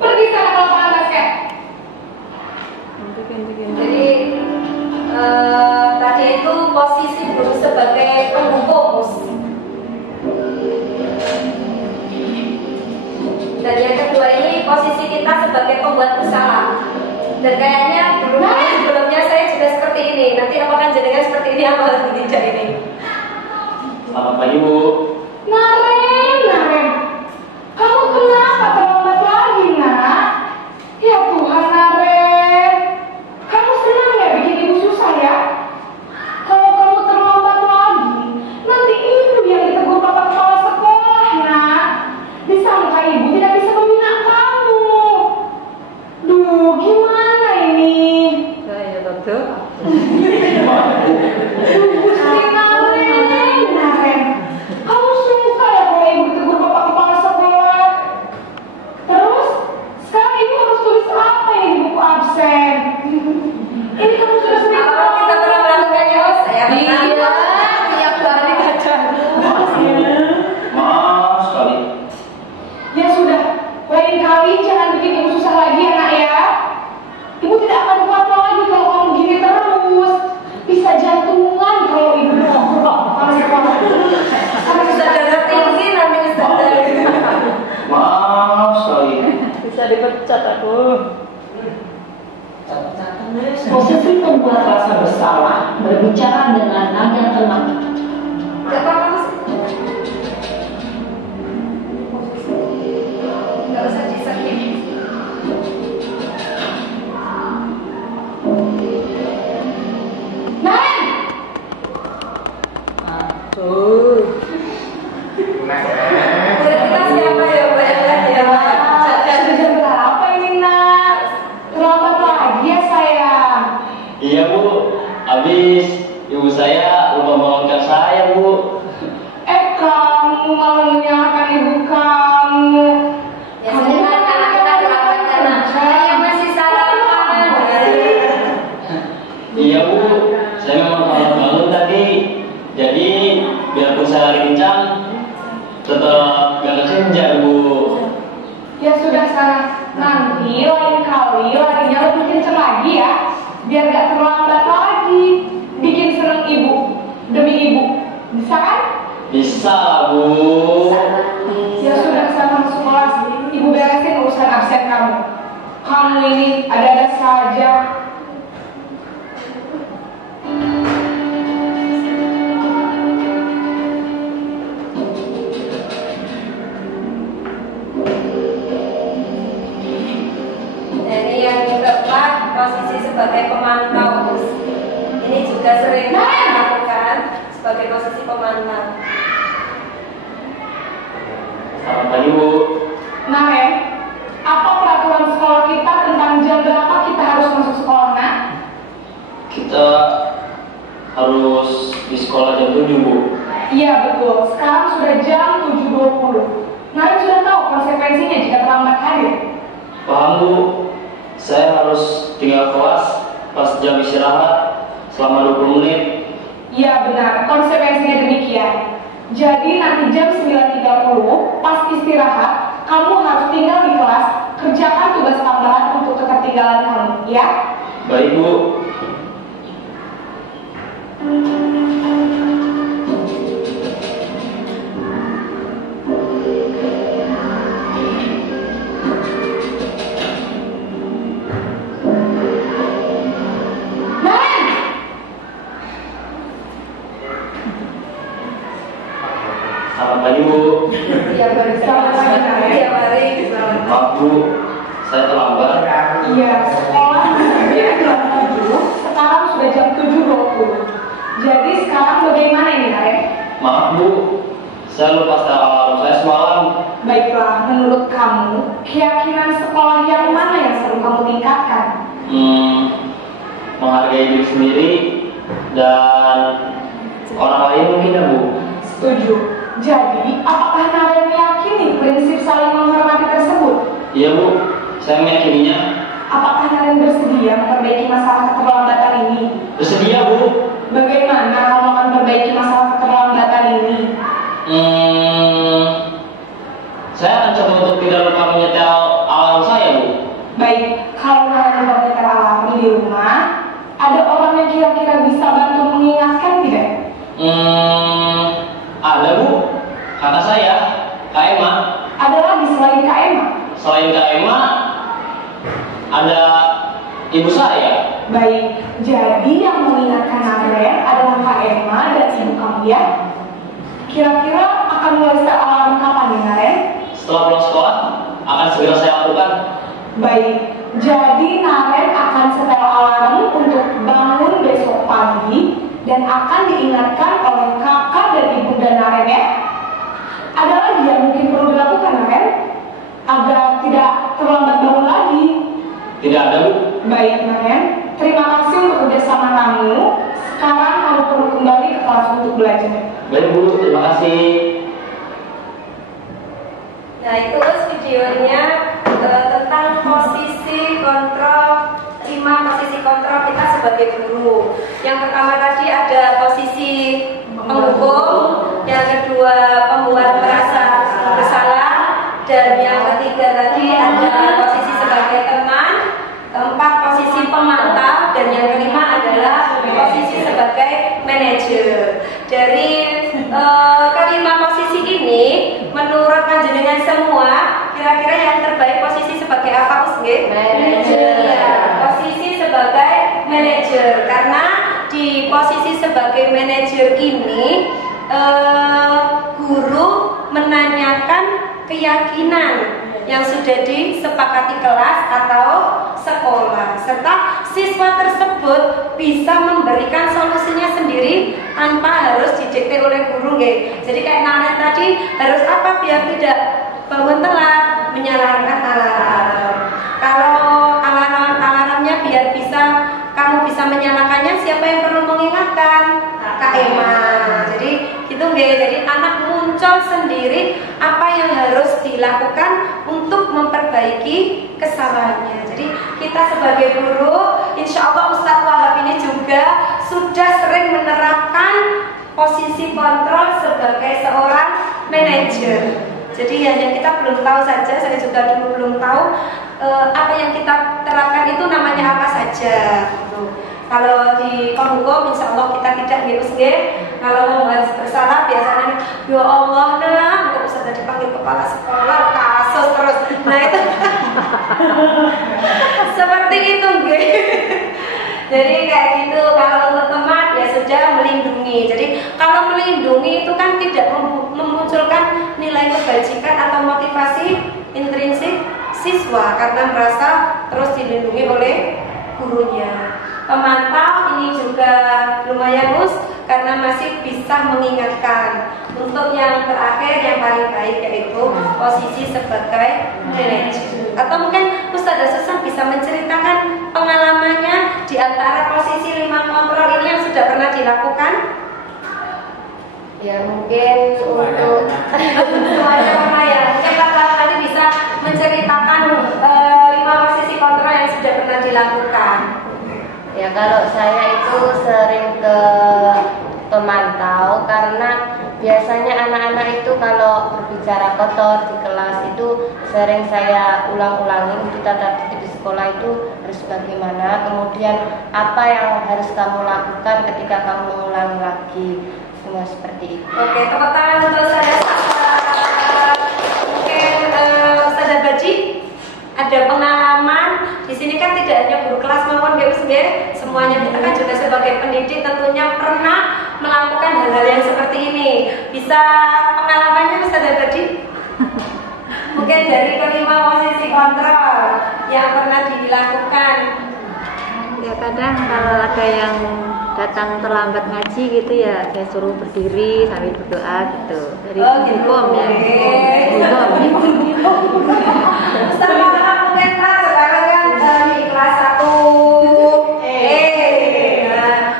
Pergi sana ke lapangan basket. jadi tadi itu posisi guru sebagai penghubung. Dan yang kedua ini posisi kita sebagai pembuat usaha. Dan kayaknya dulu sebelumnya saya juga seperti ini. Nanti apakah jenengan seperti ini apa tidak ini? Selamat pagi Bu. Naren. Kamu kenapa terlambat lagi, nak? Ya Tuhan, Naren. Kamu senang ya bikin ibu susah ya? Kalau kamu terlambat lagi, nanti ibu yang ditegur bapak kepala sekolah, nak. Disangka ibu tidak bisa membina kamu. Duh, gimana ini? Saya betul. Gusti Naren. Kamu suka ya kalau ibu ditegur bapak kepala sekolah? Terus, sekarang ibu harus tulis apa ini di buku absen? Ini kamu sudah sering Apakah kita pernah melakukannya? Saya pernah. Tiap hari kadang. Maaf sekali. Ya sudah, lain kali jangan bikin ibu susah lagi ya nak ya. Ibu tidak akan kuat lagi kalau kamu gini terus. Bisa jantungan kalau ibu ditegur bapak kepala sekolah. Kamu bisa darah tinggi nanti Ustazah. Maaf sekali. Bisa dipecat aku. Posisi pembuat rasa bersalah berbicara dengan nada tenang. Gak apa-apa Mas. Gak usah disakit. Naren! Aduh. Murid kita siapa ya Mbak ya? Sudah jam berapa ini nak? Terlambat lagi ya sayang. Iya Bu. Habis ibu saya lupa meloncat saya Bu. Kamu malah menyalahkan ibu kamu. Ya sudah anak kita terlambat karena saya masih sarapan. Iya Bu. Saya memang malas bangun tadi. Jadi biarpun saya lari kencang, tetap gak kesenja Bu. Ya sudah sana, nanti lain kali larinya lebih kenceng lagi ya. Biar gak terlambat lagi. Bikin seneng ibu, demi ibu. Bisa kan? Bisa Bu. Ya sudah sana masuk kelas. Ibu beresin urusan absen kamu. Kamu ini ada-ada saja. Jadi yang keempat posisi sebagai pemantau. Ini juga sering dilakukan sebagai posisi pemantau. Selamat pagi Bu. Naren, apa peraturan sekolah kita tentang jam berapa kita harus masuk sekolah, nak? Kita harus di sekolah jam 7 Bu. Iya betul, sekarang sudah jam 7.20. Naren sudah tahu konsekuensinya jika terlambat hadir. Paham Bu. Saya harus tinggal kelas pas jam istirahat selama 20 menit. Iya benar, konsekuensinya demikian. Jadi nanti jam 9.30 pas istirahat, kamu harus tinggal di kelas, kerjakan tugas tambahan untuk ketertinggalan kamu, ya? Baik Bu. Naren! Selamat pagi Bu. Tiap hari Selamat pagi, Naren. Tiap hari selamat. Maaf Bu, saya terlambat. Iya, sekolah jam 7, sekarang sudah jam 7.20. Jadi sekarang bagaimana ini, Naren? Maaf Bu, saya lupa setel alarm saya semalam. Baiklah, menurut kamu, keyakinan sekolah yang mana yang selalu kamu tingkatkan? Menghargai diri sendiri dan orang lain mungkin ya Bu. Setuju. Jadi, apakah Naren meyakini prinsip saling menghormati tersebut? Iya Bu, saya meyakininya. Apakah Naren bersedia memperbaiki masalah keterlambatan ini? Bersedia Bu. Bagaimana kamu akan memperbaiki masalah keterlambatan ini? Saya akan coba untuk tidak lupa menyetel alarm saya Bu. Baik, kalau Naren lupa menyetel alarm di rumah, ada orang yang kira-kira bisa bantu mengingatkan tidak? Ada Bu. Kata saya, Kak Emma. Ada lagi selain Kak Emma? Selain Kak Emma, ada ibu saya. Baik, jadi yang mengingatkan Naren adalah Kak Emma dan ibu kamu ya? Kira-kira akan mulai setel alarm kapan ya Naren? Setelah pulang sekolah, akan segera saya lakukan. Baik, jadi Naren akan setel alarm untuk bangun besok pagi dan akan diingatkan oleh kakak dan ibunda Naren ya. Ada lagi yang mungkin perlu dilakukan Naren agar tidak terlambat bangun lagi? Tidak ada Bu. Baik Naren, terima kasih untuk kerjasama kamu. Sekarang kamu perlu kembali ke kelas untuk belajar. Baik Bu, terima kasih. Nah itu videonya tentang posisi kontrol 5 posisi kontrol kita sebagai guru. Yang pertama tadi ada posisi penghukum, yang kedua pembuat merasa bersalah, dan yang ketiga tadi ada posisi sebagai teman, keempat posisi pemantau, dan yang kelima adalah posisi sebagai manajer. Dari kelima posisi ini, menurut panjenengan semua, kira-kira yang terbaik posisi sebagai apa, Us? Manajer. Ya, posisi sebagai manajer, karena di posisi sebagai manajer ini, guru menanyakan keyakinan yang sudah disepakati kelas atau sekolah, serta siswa tersebut bisa memberikan solusinya sendiri tanpa harus didikte oleh guru, nggih. Jadi kayak Naren tadi harus apa biar tidak bangun telat, menyalakan alarm. Kalau alarmnya biar kamu bisa menyalakannya, siapa yang perlu mengingatkan? Kak Emma. Jadi gitu nggih. Jadi anak muncul sendiri apa yang harus dilakukan untuk memperbaiki kesalahannya. Jadi kita sebagai guru, insya Allah Ustadz Wahab ini juga sudah sering menerapkan posisi kontrol sebagai seorang manajer. Jadi yang kita belum tahu saja, saya juga dulu belum tahu apa yang kita terapkan itu namanya apa saja. Kalau di penghukum, insya Allah kita tidak nge. Kalau membuat bersalah, biasanya ya Allah, nah, nggak usah jadi panggil kepala sekolah, kasus terus. Nah itu seperti itu, nge. Jadi kayak gitu. Kalau untuk teman, ya sudah melindungi. Jadi kalau melindungi itu kan tidak memunculkan nilai kebajikan atau motivasi intrinsik siswa karena merasa terus dilindungi oleh gurunya. Pemantau ini juga lumayan karena masih bisa mengingatkan. Untuk yang terakhir yang paling baik yaitu posisi sebagai manajer. Atau mungkin Ustazah Susan bisa menceritakan pengalamannya di antara posisi 5 kontrol ini yang sudah pernah dilakukan. Ya mungkin untuk semuanya pernah ya. Mungkin Kakak tadi bisa menceritakan 5 posisi kontrol yang sudah pernah dilakukan. Ya kalau saya itu sering ke pemantau karena biasanya anak-anak itu kalau berbicara kotor di kelas itu sering saya ulang-ulangin untuk tata tertib di sekolah itu harus bagaimana, kemudian apa yang harus kamu lakukan ketika kamu mengulangi lagi, semua seperti itu. Oke, tepuk tangan untuk saya. Mungkin Ustazah Baji ada pengalaman di sini kan tidak hanya guru kelas maupun GUSG, semuanya kita kan juga sebagai pendidik tentunya pernah melakukan hal-hal yang seperti ini. Bisa pengalamannya Ustazah Baji? Mungkin dari kelima posisi kontrol yang pernah dilakukan. Ya kadang kalau ada yang datang terlambat ngaji gitu ya saya suruh berdiri sambil berdoa gitu. Dari hukum ya. Sama mungkin Pak sekarang kan di kelas 1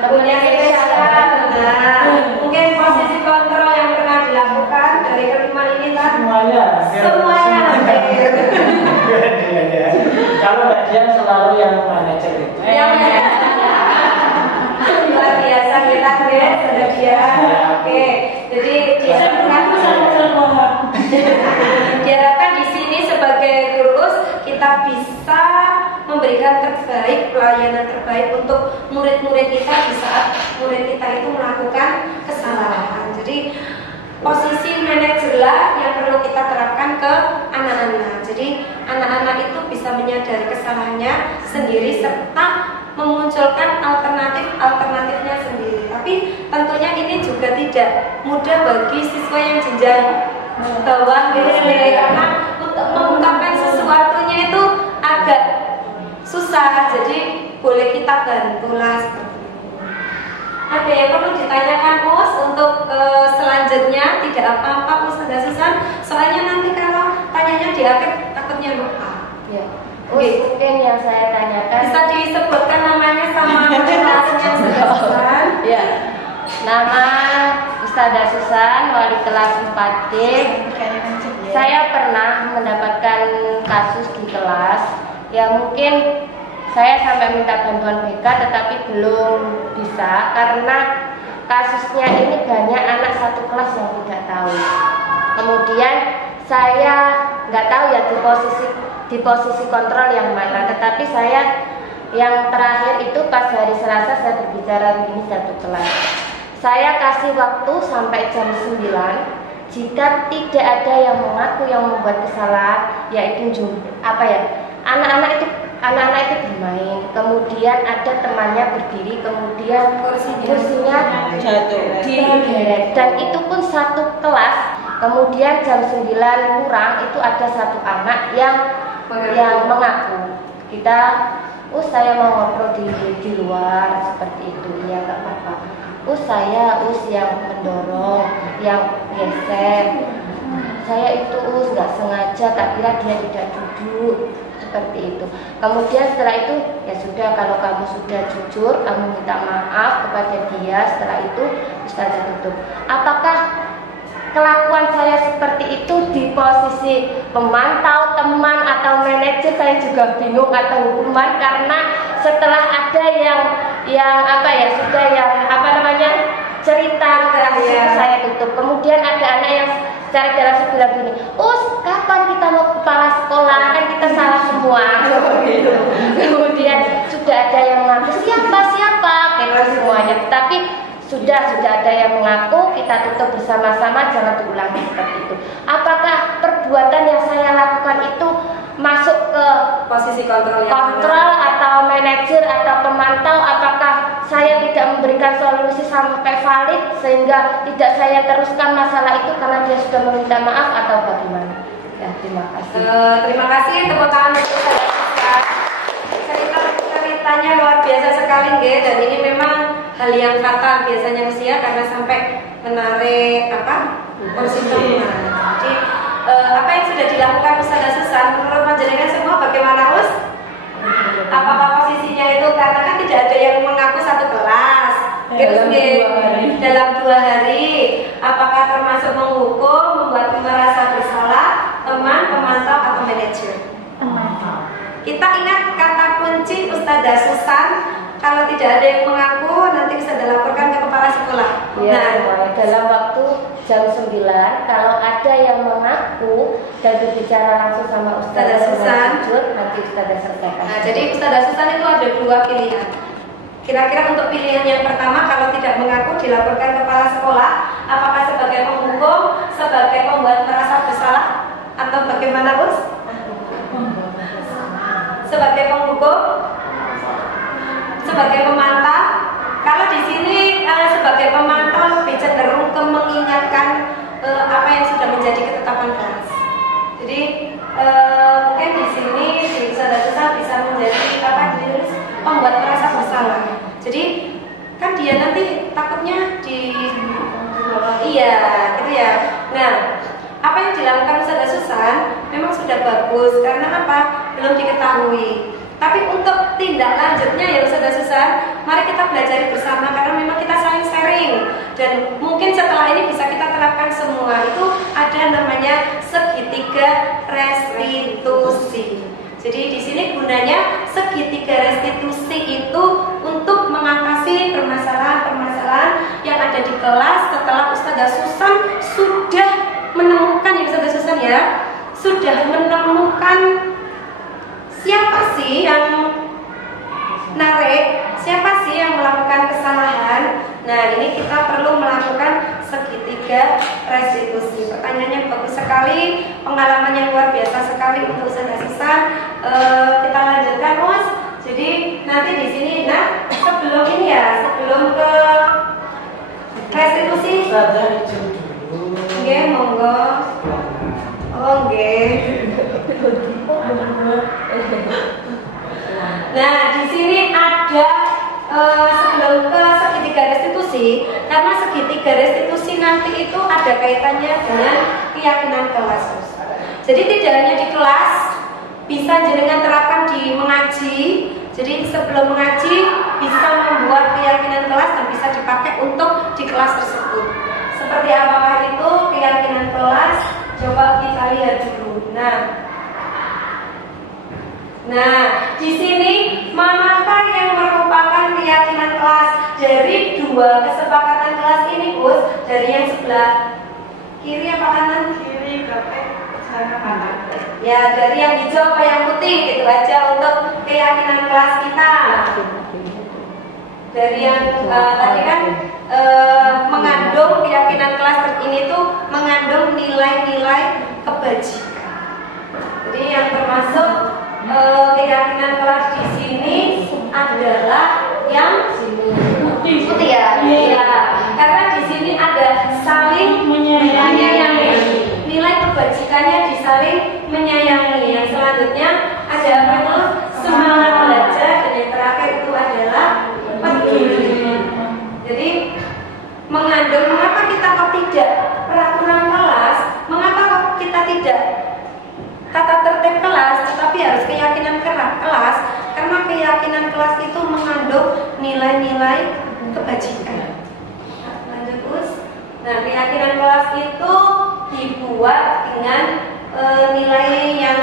kemudian spesial. Mungkin posisi kontrol yang pernah terbaik, pelayanan terbaik untuk murid-murid kita di saat murid kita itu melakukan kesalahan. Jadi posisi manajer lah yang perlu kita terapkan ke anak-anak. Jadi anak-anak itu bisa menyadari kesalahannya sendiri serta memunculkan alternatifnya sendiri. Tapi tentunya ini juga tidak mudah bagi siswa yang jenjang bawah gitu karena untuk mengungkapkan sesuatunya itu agak susah. Jadi boleh kita bantulah seperti itu. Ada yang perlu ditanyakan Us untuk selanjutnya? Tidak apa-apa Ustazah Susan, soalnya nanti kalau tanyanya di akhir takutnya lupa. Ya. Mungkin yang saya tanyakan bisa disebutkan namanya sama kelasnya Ustazah Susan. Ya. Nama Ustazah Susan, wali kelas 4D. Saya pernah mendapatkan kasus di kelas yang mungkin saya sampai minta bantuan BK tetapi belum bisa karena kasusnya ini banyak anak satu kelas yang tidak tahu. Kemudian saya nggak tahu ya di posisi kontrol yang mana, tetapi saya yang terakhir itu pas hari Selasa saya berbicara begini satu kelas. Saya kasih waktu sampai jam 9. Jika tidak ada yang mengaku yang membuat kesalahan, yaitu anak-anak itu bermain, kemudian ada temannya berdiri, kemudian kursinya jatuh digeret, dan itu pun satu kelas. Kemudian jam 9 kurang itu ada satu anak yang mengaku, saya mau ngobrol di luar seperti itu, ya nggak apa-apa. Saya yang mendorong, yang geser. Saya itu nggak sengaja, tak kira dia tidak duduk seperti itu. Kemudian setelah itu ya sudah, kalau kamu sudah jujur, kamu minta maaf kepada dia. Setelah itu Ustazah tutup. Apakah kelakuan saya seperti itu di posisi pemantau, teman atau manajer? Saya juga bingung atau hukuman karena setelah ada yang cerita saya tutup. Kemudian ada anak yang secara jelas bilang gini, kapan kita mau kepala sekolah, kan kita salah semua. Kemudian sudah ada yang mengaku siapa kita semuanya, tapi sudah ada yang mengaku, kita tutup bersama-sama, jangan diulangi seperti itu. Apakah perbuatan yang saya lakukan itu masuk ke posisi kontrol atau manajer atau pemantau? Apakah saya tidak memberikan solusi sampai valid sehingga tidak saya teruskan masalah itu karena dia sudah meminta maaf atau bagaimana? Ya, terima kasih. Terima kasih, tepuk tangan untuk saya. Ceritanya luar biasa sekali, nggih, dan ini memang hal yang fatal biasanya usia karena sampai menarik kursi teman. Jadi apa yang sudah dilakukan Ustazah Susan menurut panjenengan semua bagaimana Us? Apakah posisinya itu karena kan tidak ada yang mengaku satu kelas dalam 2 hari? Apakah termasuk menghukum, membuat merasa bersalah teman, pemantau atau manajer? Kita ingat kata kunci Ustazah Susan, kalau tidak ada yang mengaku nanti bisa dilaporkan ke kepala sekolah. Dalam waktu jam 9 kalau ada yang mengaku dan berbicara langsung sama Ustazah Susan, nanti Ustazah selesaikan. Jadi Ustazah Susan itu ada 2 pilihan. Kira-kira untuk pilihan yang pertama, kalau tidak mengaku dilaporkan ke kepala sekolah, apakah sebagai penghukum, sebagai pembuat merasa bersalah, atau bagaimana Bos? Sebagai penghukum, sebagai pemantau. Kalau di sini sebagai pemantau lebih cenderung ke mengingatkan apa yang sudah menjadi ketetapan kelas. Jadi mungkin di sini di Ustazah bisa menjadi pembuat merasa bersalah. Jadi kan dia nanti takutnya gitu ya. Nah, apa yang dilakukan Ustazah Susan memang sudah bagus karena apa? Belum diketahui. Tapi untuk tindak lanjutnya ya Ustazah Susan, mari kita belajar bersama karena memang kita saling sharing dan mungkin setelah ini bisa kita terapkan semua. Itu ada namanya segitiga restitusi. Jadi di sini gunanya segitiga restitusi itu untuk mengatasi permasalahan-permasalahan yang ada di kelas setelah Ustazah Susan sudah menemukan ya Ustazah Susan ya, sudah menemukan siapa sih yang kesalahan. Nah, ini kita perlu melakukan segitiga restitusi. Pertanyaannya bagus sekali, pengalaman yang luar biasa sekali untuk Ustazah Susan. Kita lanjutkan, Mas. Jadi nanti di sini, nah sebelum ini ya, sebelum ke restitusi. Oke, monggo. Oke. Nah, di sini ada sebelum ke segitiga restitusi, karena segitiga restitusi nanti itu ada kaitannya dengan keyakinan kelas. Jadi tidak hanya di kelas, bisa jenengan terapkan di mengaji. Jadi sebelum mengaji bisa membuat keyakinan kelas dan bisa dipakai untuk di kelas tersebut. Seperti apakah itu keyakinan kelas? Coba kita lihat dulu. Nah, di sini manakah yang merupakan keyakinan kelas dari dua kesepakatan kelas ini, Gus? Dari yang sebelah kiri apa kanan? Kiri, sana kanan. Ya, dari yang hijau ke yang putih, gitu aja untuk keyakinan kelas kita. Dari yang tadi kan mengandung keyakinan kelas ini tuh mengandung nilai-nilai kebajikan. Jadi yang termasuk keyakinan kelas di sini adalah yang putih ya. Iya. Karena di sini ada saling menyayangi. Nilai kebajikannya disaling menyayangi. Yang selanjutnya ada apa itu? Semangat belajar, dan yang terakhir itu adalah peduli. Jadi mengandung, mengapa kita kok tidak peraturan kelas, mengapa kok kita tidak tata tertib kelas, tetapi harus keyakinan kelas, karena keyakinan kelas itu mengandung nilai-nilai kebajikan. Lanjut, Gus. Nah, keyakinan kelas itu dibuat dengan nilai yang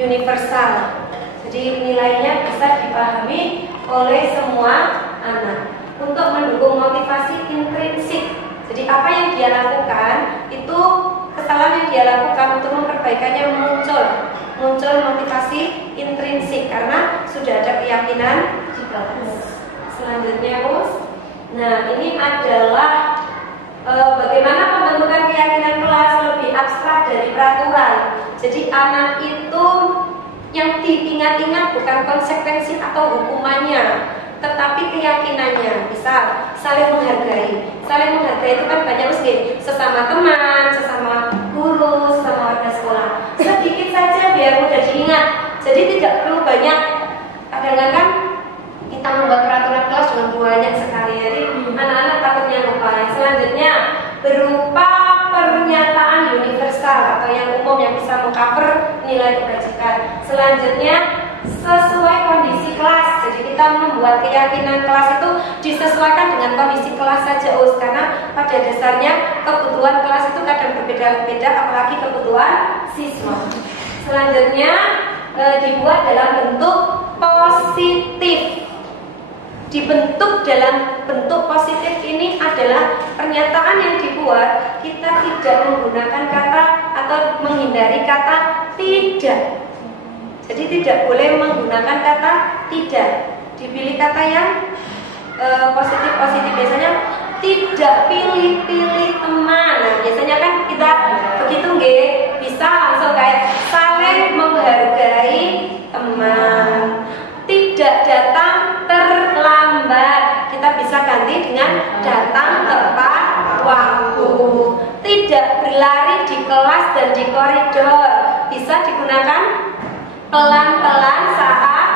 universal. Jadi nilainya bisa dipahami oleh semua anak untuk mendukung motivasi intrinsik. Jadi apa yang dia lakukan itu, kesalahan yang dia lakukan untuk memperbaikannya muncul motivasi intrinsik karena sudah ada keyakinan di kelas. Selanjutnya, Gus. Nah, ini adalah bagaimana pembentukan keyakinan kelas lebih abstrak dari peraturan. Jadi anak itu yang diingat-ingat bukan konsekuensi atau hukumannya, tetapi keyakinannya. Misal saling menghargai. Saling menghargai itu kan banyak usia, sesama teman, sesama guru, sesama warga sekolah. Sedikit saja biar mudah diingat. Jadi tidak perlu banyak. Kadang-kadang kita membuat peraturan kelas dengan banyak sekali, jadi anak-anak takutnya lupa. Yang selanjutnya berupa pernyataan universal atau yang umum yang bisa mengcover nilai kebajikan. Selanjutnya sesuai kondisi kelas. Jadi kita membuat keyakinan kelas itu disesuaikan dengan kondisi kelas saja, karena pada dasarnya kebutuhan kelas itu kadang berbeda-beda, apalagi kebutuhan siswa. Selanjutnya dibuat dalam bentuk positif. Dibentuk dalam bentuk positif ini adalah pernyataan yang dibuat, kita tidak menggunakan kata atau menghindari kata tidak. Jadi tidak boleh menggunakan kata tidak. Dipilih kata yang positif-positif. Biasanya tidak pilih-pilih teman. Nah, biasanya kan kita begitu nggih, bisa langsung kayak saling menghargai teman. Tidak datang terlambat, kita bisa ganti dengan datang tepat waktu. Tidak berlari di kelas dan di koridor, bisa digunakan pelan-pelan saat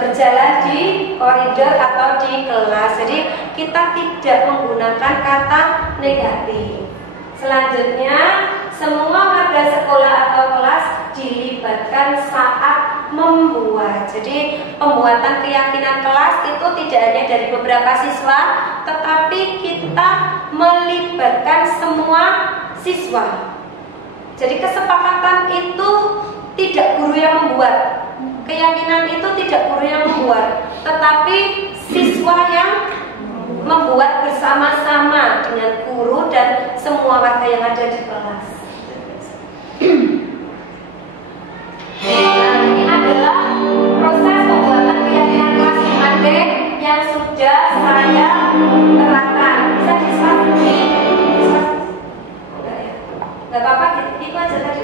berjalan di koridor atau di kelas. Jadi kita tidak menggunakan kata negatif. Selanjutnya, semua warga sekolah atau kelas dilibatkan saat membuat. Jadi pembuatan keyakinan kelas itu tidak hanya dari beberapa siswa, tetapi kita melibatkan semua siswa. Jadi kesepakatan itu tidak guru yang membuat, keyakinan itu tidak guru yang membuat, tetapi siswa yang membuat bersama-sama dengan guru dan semua warga yang ada di kelas. Nah, ini adalah proses pembuatan keyakinan kelas yang sudah saya terangkan. Bisa disepakati? Nggak apa-apa, itu aja tadi.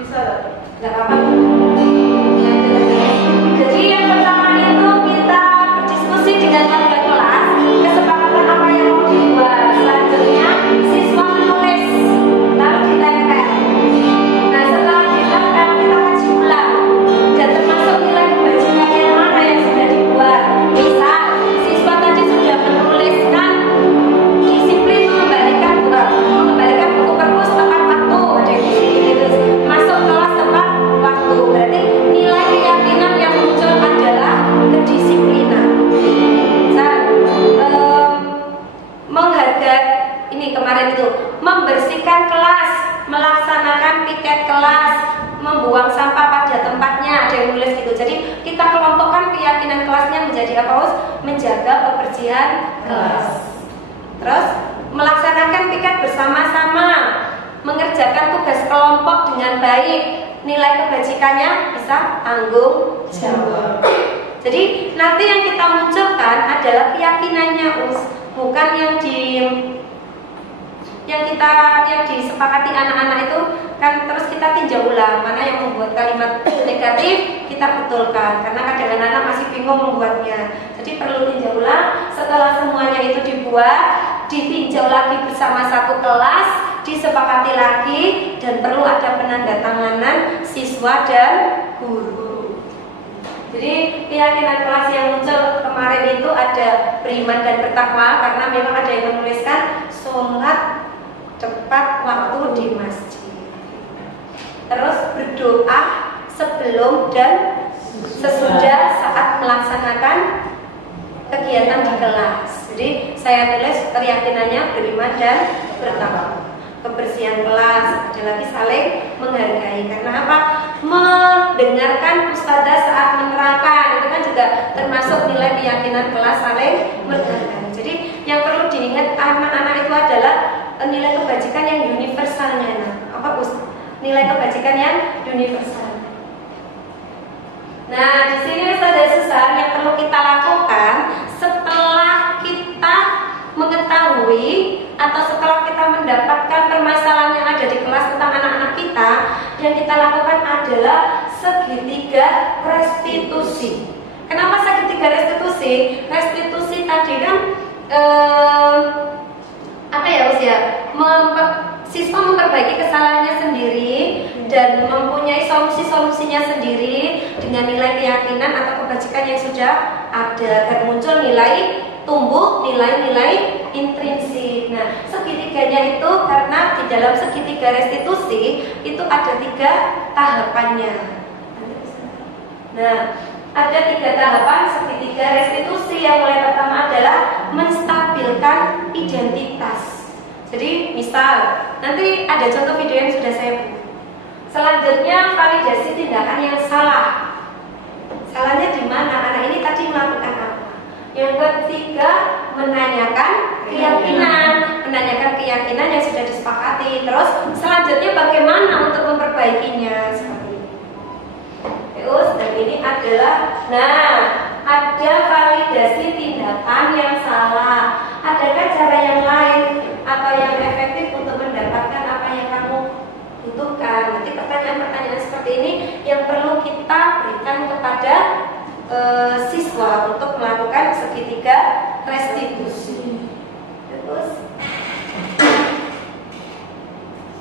Bisa nggak apa-apa. Jadi yang pertama itu kita berdiskusi dengan warga kelas kesepakatan apa yang mau dibuat. Selanjutnya siswa menulis lalu ditempel. Nah setelah ditempel kita kaji ulang dan termasuk nilai kebajikan yang mana yang sudah dibuat. Misal siswa tadi sudah menuliskan disiplin mengembalikan buku perpus tepat waktu, ada yang di sini ditulis masuk kelas tepat waktu, berarti nilai keyakinan yang muncul adalah kedisiplinan. Menghargai ini kemarin itu membersihkan kelas, melaksanakan piket kelas, membuang sampah pada tempatnya, ada yang nulis gitu. Jadi kita kelompokkan keyakinan kelasnya menjadi apa, Us? Menjaga kebersihan kelas. Terus melaksanakan piket bersama-sama, mengerjakan tugas kelompok dengan baik, nilai kebajikannya bisa tanggung jawab. Jadi nanti yang kita munculkan adalah keyakinannya, Us, bukan yang disepakati anak-anak itu kan terus kita tinjau ulang mana yang membuat kalimat negatif kita betulkan karena kadang anak-anak masih bingung membuatnya. Jadi perlu tinjau ulang. Setelah semuanya itu dibuat, ditinjau lagi bersama satu kelas, disepakati lagi dan perlu ada penandatanganan siswa dan guru. Jadi keyakinan kelas yang muncul kemarin itu ada beriman dan bertakwa karena memang ada yang menuliskan sholat tepat waktu di masjid. Terus berdoa sebelum dan sesudah saat melaksanakan kegiatan di kelas. Jadi saya tulis keyakinannya beriman dan bertakwa. Kebersihan kelas, ada lagi saling menghargai. Karena apa? Mendengarkan ustazah saat menerangkan itu kan juga termasuk nilai keyakinan kelas saling menghargai. Jadi yang perlu diingat anak-anak itu adalah nilai kebajikan yang universalnya. Nah, apa Ustaz? Nilai kebajikan yang universal. Nah, di sini ada susah yang perlu kita lakukan setelah kita mengetahui atau setelah kita mendapatkan permasalahan yang ada di kelas tentang anak-anak kita, yang kita lakukan adalah segitiga restitusi. Kenapa segitiga restitusi? Restitusi tadi kan siswa memperbaiki kesalahannya sendiri dan mempunyai solusi-solusinya sendiri dengan nilai keyakinan atau kebajikan yang sudah ada dan muncul nilai tumbuh nilai-nilai intrinsik. Nah, segitiganya itu karena di dalam segitiga restitusi itu ada 3 tahapannya. Nah, ada 3 tahapan segitiga restitusi. Yang mulai pertama adalah menstabilkan identitas. Jadi misal nanti ada contoh video yang sudah saya buat. Selanjutnya validasi tindakan yang salah. Salahnya di mana? Anak ini tadi melakukan apa? Yang ketiga menanyakan keyakinan yang sudah disepakati. Terus selanjutnya bagaimana untuk memperbaikinya seperti ini. Terus dan ini adalah ada validasi tindakan yang salah. Adakah cara yang lain atau yang efektif untuk mendapatkan apa yang kamu butuhkan? Nanti pertanyaan-pertanyaan seperti ini yang perlu kita berikan kepada siswa untuk melakukan segitiga restitusi. Terus,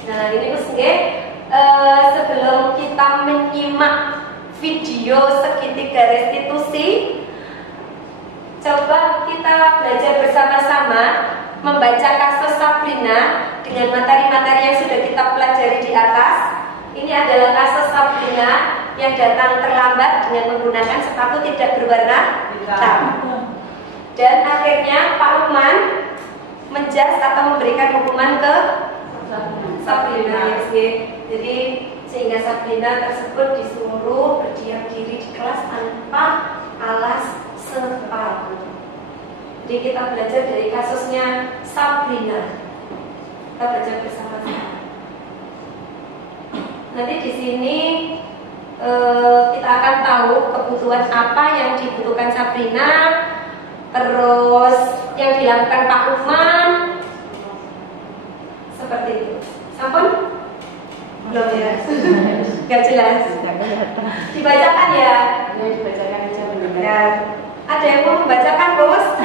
nah ini sebelum kita menyimak video segitiga restitusi, coba kita belajar bersama-sama membaca kasus Sabrina dengan materi-materi yang sudah kita pelajari di atas. Ini adalah kasus Sabrina yang datang terlambat dengan menggunakan sepatu tidak berwarna hitam. Dan akhirnya Pak Lukman menjas atau memberikan hukuman ke Sabrina. Jadi sehingga Sabrina tersebut disuruh berdiam diri di kelas tanpa alas sepatu. Jadi kita belajar dari kasusnya Sabrina. Kita belajar bersama-sama. Nanti di sini kita kita akan tahu kebutuhan apa yang dibutuhkan Sabrina, terus yang dilakukan Pak Lukman, seperti itu. Sampun? Belum ya? Gak jelas. Dibacakan ya? Ya, dibacakan aja benar. Ya. Ada yang mau membacakan, Bos?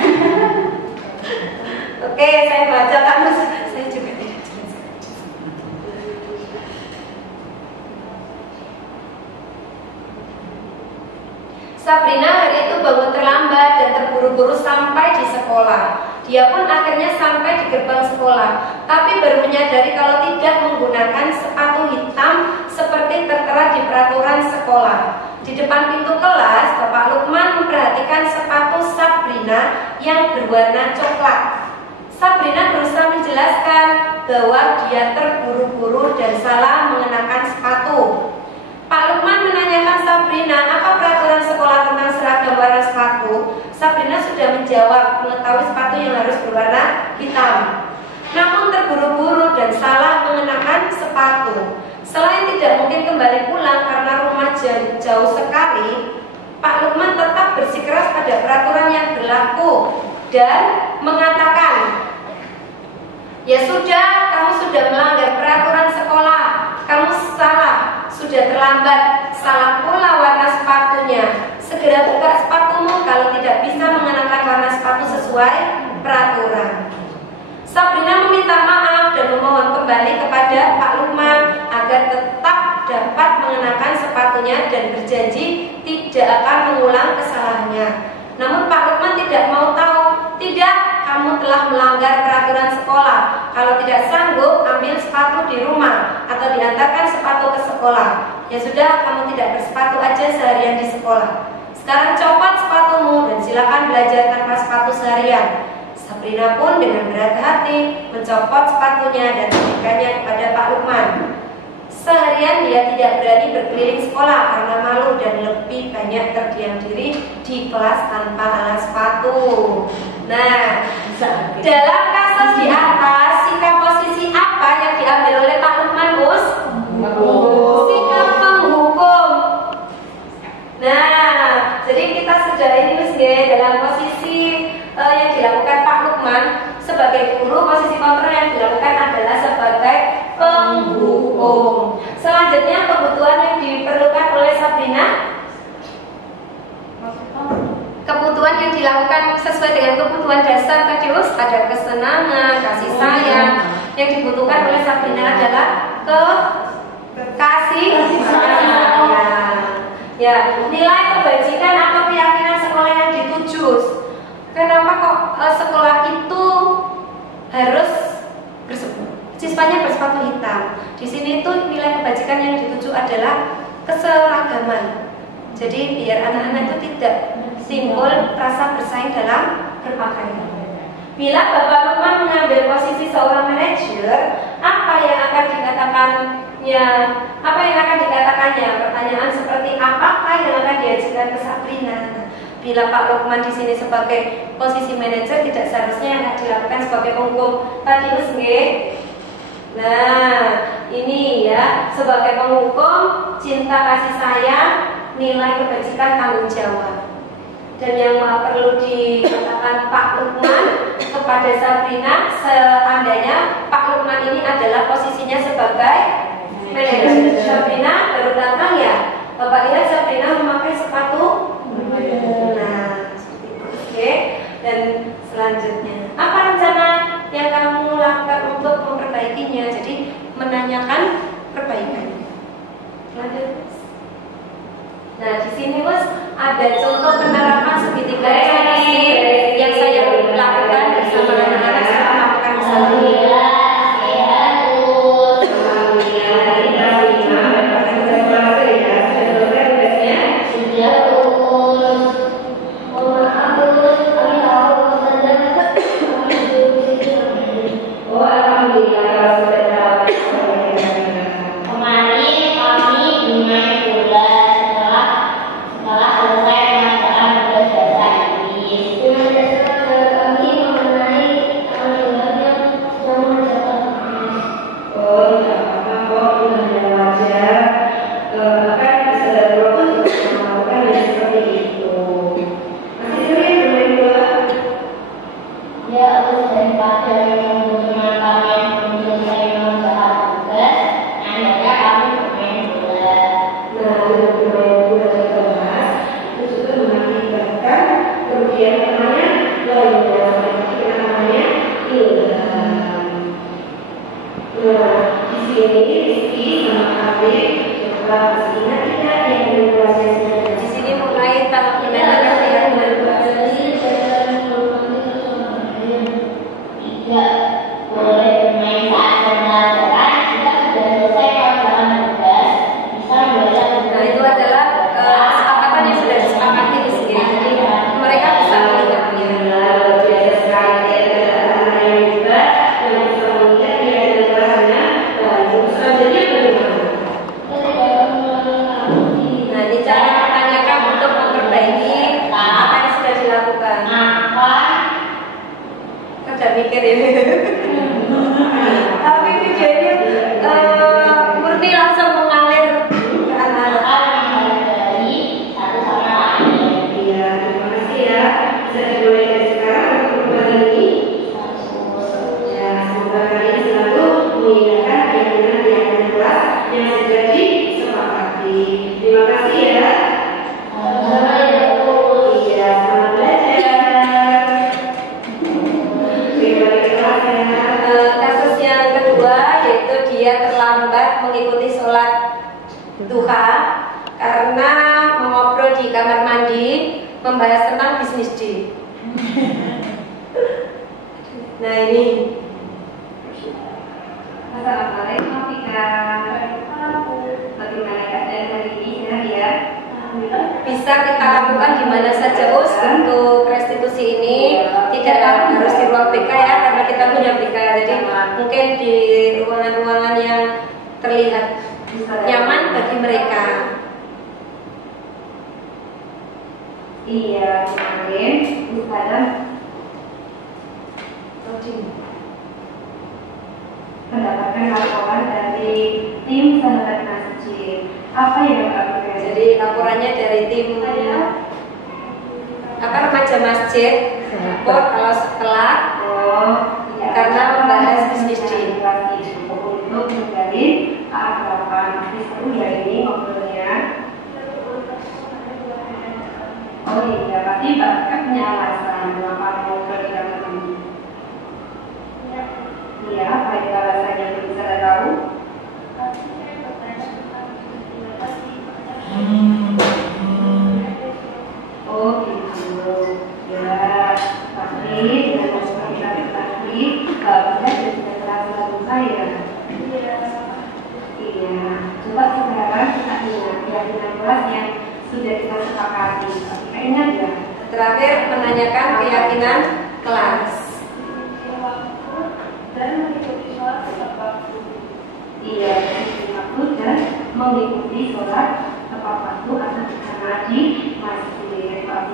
Oke, saya bacakan. Saya juga tidak jelas. Sabrina hari itu bangun terlambat dan terburu-buru sampai di sekolah. Dia pun akhirnya sampai di gerbang sekolah, tapi baru menyadari kalau tidak menggunakan sepatu hitam seperti tertera di peraturan sekolah. Di depan pintu kelas, Bapak Lukman memperhatikan sepatu Sabrina yang berwarna coklat. Sabrina berusaha menjelaskan bahwa dia terburu-buru dan salah mengenakan sepatu. Pak Lukman menanyakan Sabrina apa peraturan sekolah tentang seragam warna sepatu. Sabrina sudah menjawab mengetahui sepatu yang harus berwarna hitam, namun terburu-buru dan salah mengenakan sepatu. Selain tidak mungkin kembali pulang karena rumah jauh sekali, Pak Lukman tetap bersikeras pada peraturan yang berlaku dan mengatakan, "Ya sudah, kamu sudah melanggar peraturan sekolah. Kamu salah, sudah terlambat, salah pula warna sepatunya. Segera buka sepatumu kalau tidak bisa mengenakan warna sepatu sesuai peraturan." Sabrina meminta maaf dan memohon kembali kepada Pak Lukman agar tetap dapat mengenakan sepatunya dan berjanji tidak akan mengulang kesalahannya. Namun Pak Lukman tidak mau tahu. "Tidak, kamu telah melanggar peraturan sekolah. Kalau tidak sanggup, ambil sepatu di rumah atau diantarkan sepatu ke sekolah. Ya sudah, kamu tidak bersepatu aja seharian di sekolah. Sekarang copot sepatumu dan silakan belajar tanpa sepatu seharian." Sabrina pun dengan berat hati mencopot sepatunya dan memberikannya kepada Pak Lukman. Seharian dia tidak berani berkeliling sekolah karena malu dan lebih banyak terdiam diri di kelas tanpa alas sepatu. Nah, dalam kasus di atas, sikap posisi apa yang diambil oleh Pak Lukman, Bos? Sikap penghukum. Nah, jadi kita sudah ini dalam posisi yang dilakukan Pak Lukman sebagai guru, posisi kontrol yang dilakukan adalah sebagai penghukum. Selanjutnya kebutuhan yang diperlukan oleh Sabrina, kebutuhan yang dilakukan sesuai dengan kebutuhan dasar tadi, ada kesenangan, kasih sayang. Yang dibutuhkan oleh Sabrina adalah kasih sayang. Ya, nilai kebajikan atau keyakinan sekolah yang dituju. Kenapa kok sekolah itu harus siswanya bersepatu hitam? Di sini itu nilai kebajikan yang dituju adalah keseragaman. Jadi biar anak-anak itu tidak timbul rasa bersaing dalam berpakaian. Bila Bapak Lukman mengambil posisi seorang manajer, apa yang akan dikatakannya? Pertanyaan seperti apakah yang akan diajukan ke Sabrina? Bila Pak Lukman di sini sebagai posisi manajer, tidak seharusnya yang akan dilakukan sebagai penghukum tadi, Nah, ini ya, sebagai penghukum, cinta kasih sayang, nilai kebajikan, tanggung jawab. Dan yang perlu dikatakan Pak Lukman kepada Sabrina, seandainya Pak Lukman ini adalah posisinya sebagai manajer. Sabrina baru datang ya, Bapak lihat Sabrina memakai sepatu. Nah, seperti itu. Oke. Dan selanjutnya, apa rencana yang kamu lakukan untuk memperbaikinya? Jadi menanyakan perbaikan. Lanjut. Nah, di sini ada contoh penerapan segitiga yang saya lakukan bersama anak-anak selama makan bersama. Setelah selesai mengerjakan tugas dasar ini, kemudian namanya Loida, kita namanya Ilham. Nah, di sini Rizky sama Adik coba masih ingat tidak yang berprosesnya? Di sini mulai tahap penanganan yang berproses. Tidak boleh bermain saat pembelajaran. Jika sudah selesai pelajaran tugas, bisa belajar. Nah, itu adalah kesepakatan yang sudah disepakati di sini. Jadi mereka bisa mengingatnya. Biasa sekali yang juga yang bisa mengingat dia dan kelasnya. Selanjutnya bagaimana? Nah, ini cara pertanyakan untuk memperbaiki apa yang sudah dilakukan. Kerja mikir ya. Tapi videonya murni langsung mengalir ke anak-anak. Dari satu sama lain. Iya, terima kasih ya. Bisa dimulai dari sekarang untuk kembali ini. Ya, semoga kalian selalu mengingatkan keyakinan kelas yang sudah disepakati. Terima kasih ya. Iya, selamat belajar. Kasus yang kedua yaitu dia terlambat mengikuti sholat duha karena mengobrol di kamar mandi membahas tentang bisnis D. Nah ini. Assalamualaikum Fika. Bagaimana keadaan hari ini ya? Bisa kita lakukan di mana saja Us untuk restitusi ini, tidak harus di ruang BK ya, karena kita punya BK, jadi mungkin di ruangan-ruangan yang terlihat nyaman bagi mereka. Iya, kemarin misalnya mendapatkan laporan dari tim sahabat masjid. Apa yang Mbak? Jadi laporannya dari tim remaja masjid, report kalau setelah karena membahas bisnis D. Untuk menjalin keakraban. Seru ya ini ngobrolnya. Oh iya, pasti Mbak punya alasan mengapa ngobrol di kamar mandi. Iya, apa itu alasannya bisa tahu? Oh gitu ya, tapi dengan seperti tadi kalau bisa sudah terlalu saya. Iya, coba sekarang kita ingat keyakinan kelas yang sudah kita sepakati. Kita ingat ya. Terakhir menanyakan keyakinan kelas. Dan mengikuti sholat tepat waktu. Iya, waktu dan mengikuti sholat tepat waktu atau bersama di masjid. Jika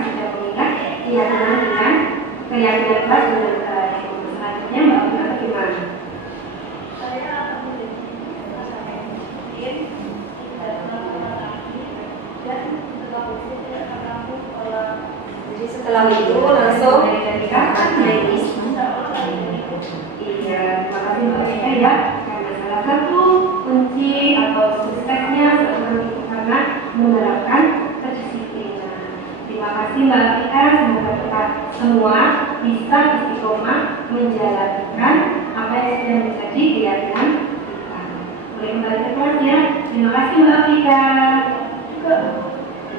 sudah mengingat keyakinan dengan keyakinan kelas dengan baik. Selanjutnya Mbak Fika bagaimana? Saya akan menjadi dan jadi setelah itu langsung dikatakan ini. Iya, terima kasih Mbak Fika ya. Karena salah satu kunci atau suksesnya seorang itu karena menerapkan kedisiplinan. Terima kasih Mbak Fika. Semoga kita semua bisa istiqomah menjalankan apa yang sudah menjadi keyakinan kita. Boleh kembali ke kelas ya. Terima kasih Mbak Fika.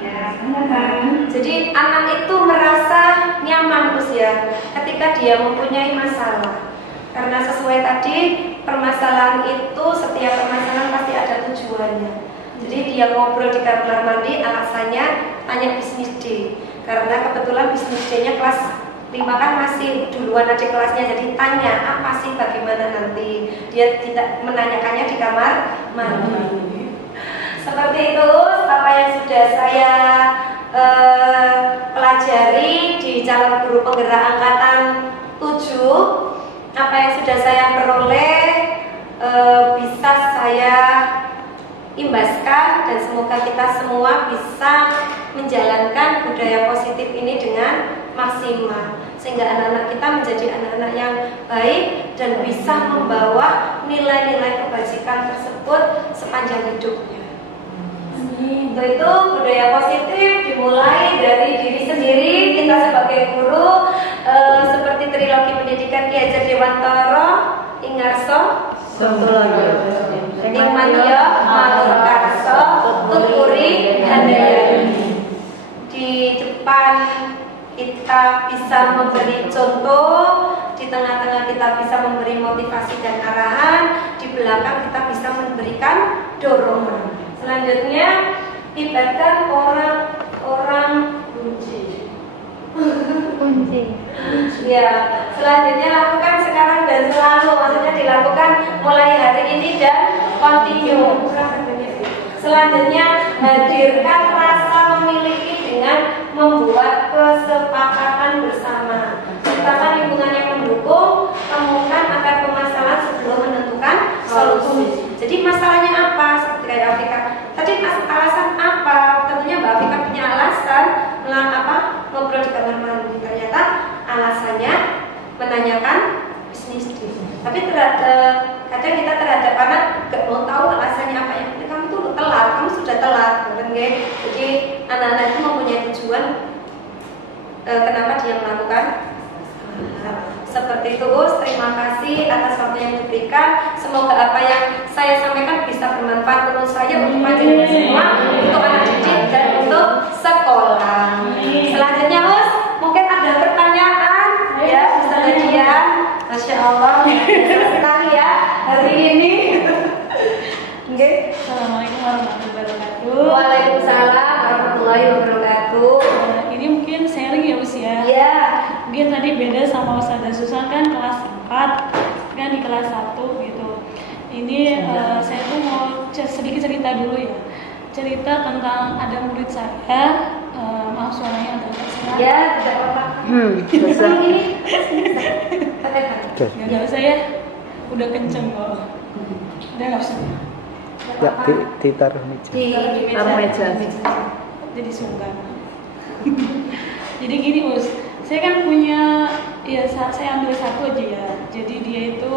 Ya, silakan. Jadi anak itu merasa nyaman usia ketika dia mempunyai masalah. Karena sesuai tadi permasalahan itu setiap permasalahan pasti ada tujuannya. Jadi dia ngobrol di kamar mandi alasannya tanya bisnis D. Karena kebetulan bisnis D-nya kelas 5 kan masih duluan adik kelasnya, jadi tanya apa sih bagaimana nanti. Dia tidak menanyakannya di kamar mandi. Seperti itu apa yang sudah saya pelajari di calon guru penggerak angkatan 7. Apa yang sudah saya peroleh bisa saya imbaskan dan semoga kita semua bisa menjalankan budaya positif ini dengan maksimal sehingga anak-anak kita menjadi anak-anak yang baik dan bisa membawa nilai-nilai kebajikan tersebut sepanjang hidupnya. Untuk itu budaya positif dimulai dari diri sendiri, kita sebagai Nikmatiya matur karso tuturi handayani. Di depan kita bisa memberi contoh, di tengah-tengah kita bisa memberi motivasi dan arahan, di belakang kita bisa memberikan dorongan. Selanjutnya ibaratkan orang kunci. Ya, selanjutnya lakukan sekarang dan selalu, maksudnya dilakukan mulai hari ini dan continue. Selanjutnya hadirkan rasa memiliki dengan membuat kesepakatan bersama. Ciptakan lingkungan yang mendukung, temukan akar permasalahan sebelum menentukan solusi. Jadi masalahnya apa? Seperti kayak Afika. Tadi alasan apa? Tentunya Mbak Afika punya alasan ngobrol di kamar mandi. Ternyata alasannya menanyakan bisnis. Tapi kadang kita terhadap anak gak mau tahu alasannya apa. Yang penting kamu tuh telat, kamu sudah telat, kan? Jadi anak-anak itu mempunyai tujuan kenapa dia melakukan. Seperti itu, terima kasih atas waktu yang diberikan. Semoga apa yang saya sampaikan bisa bermanfaat untuk saya, untuk panjenengan semua, untuk anak didik dan untuk sekolah. Selanjutnya, Us, mungkin ada pertanyaan ya, Ustaz Dian. Masya Allah, sekali ya hari ini. Assalamualaikum warahmatullahi wabarakatuh. Waalaikumsalam warahmatullahi wabarakatuh. Ini mungkin sharing ya usia. Iya. Mungkin tadi beda sama Ustazah Susan kan kelas 4, kan di kelas 1 gitu. Ini saya tuh mau sedikit cerita dulu ya. Cerita tentang ada murid saya, maaf suaranya agak tersengat. Ya, tidak apa-apa. Nggak usah ya, udah kenceng kok. Udah nggak usah. Ya, ditaruh meja. Meja. Jadi sungkan. Jadi gini Us, saya kan punya, ya saya ambil satu aja ya. Jadi dia itu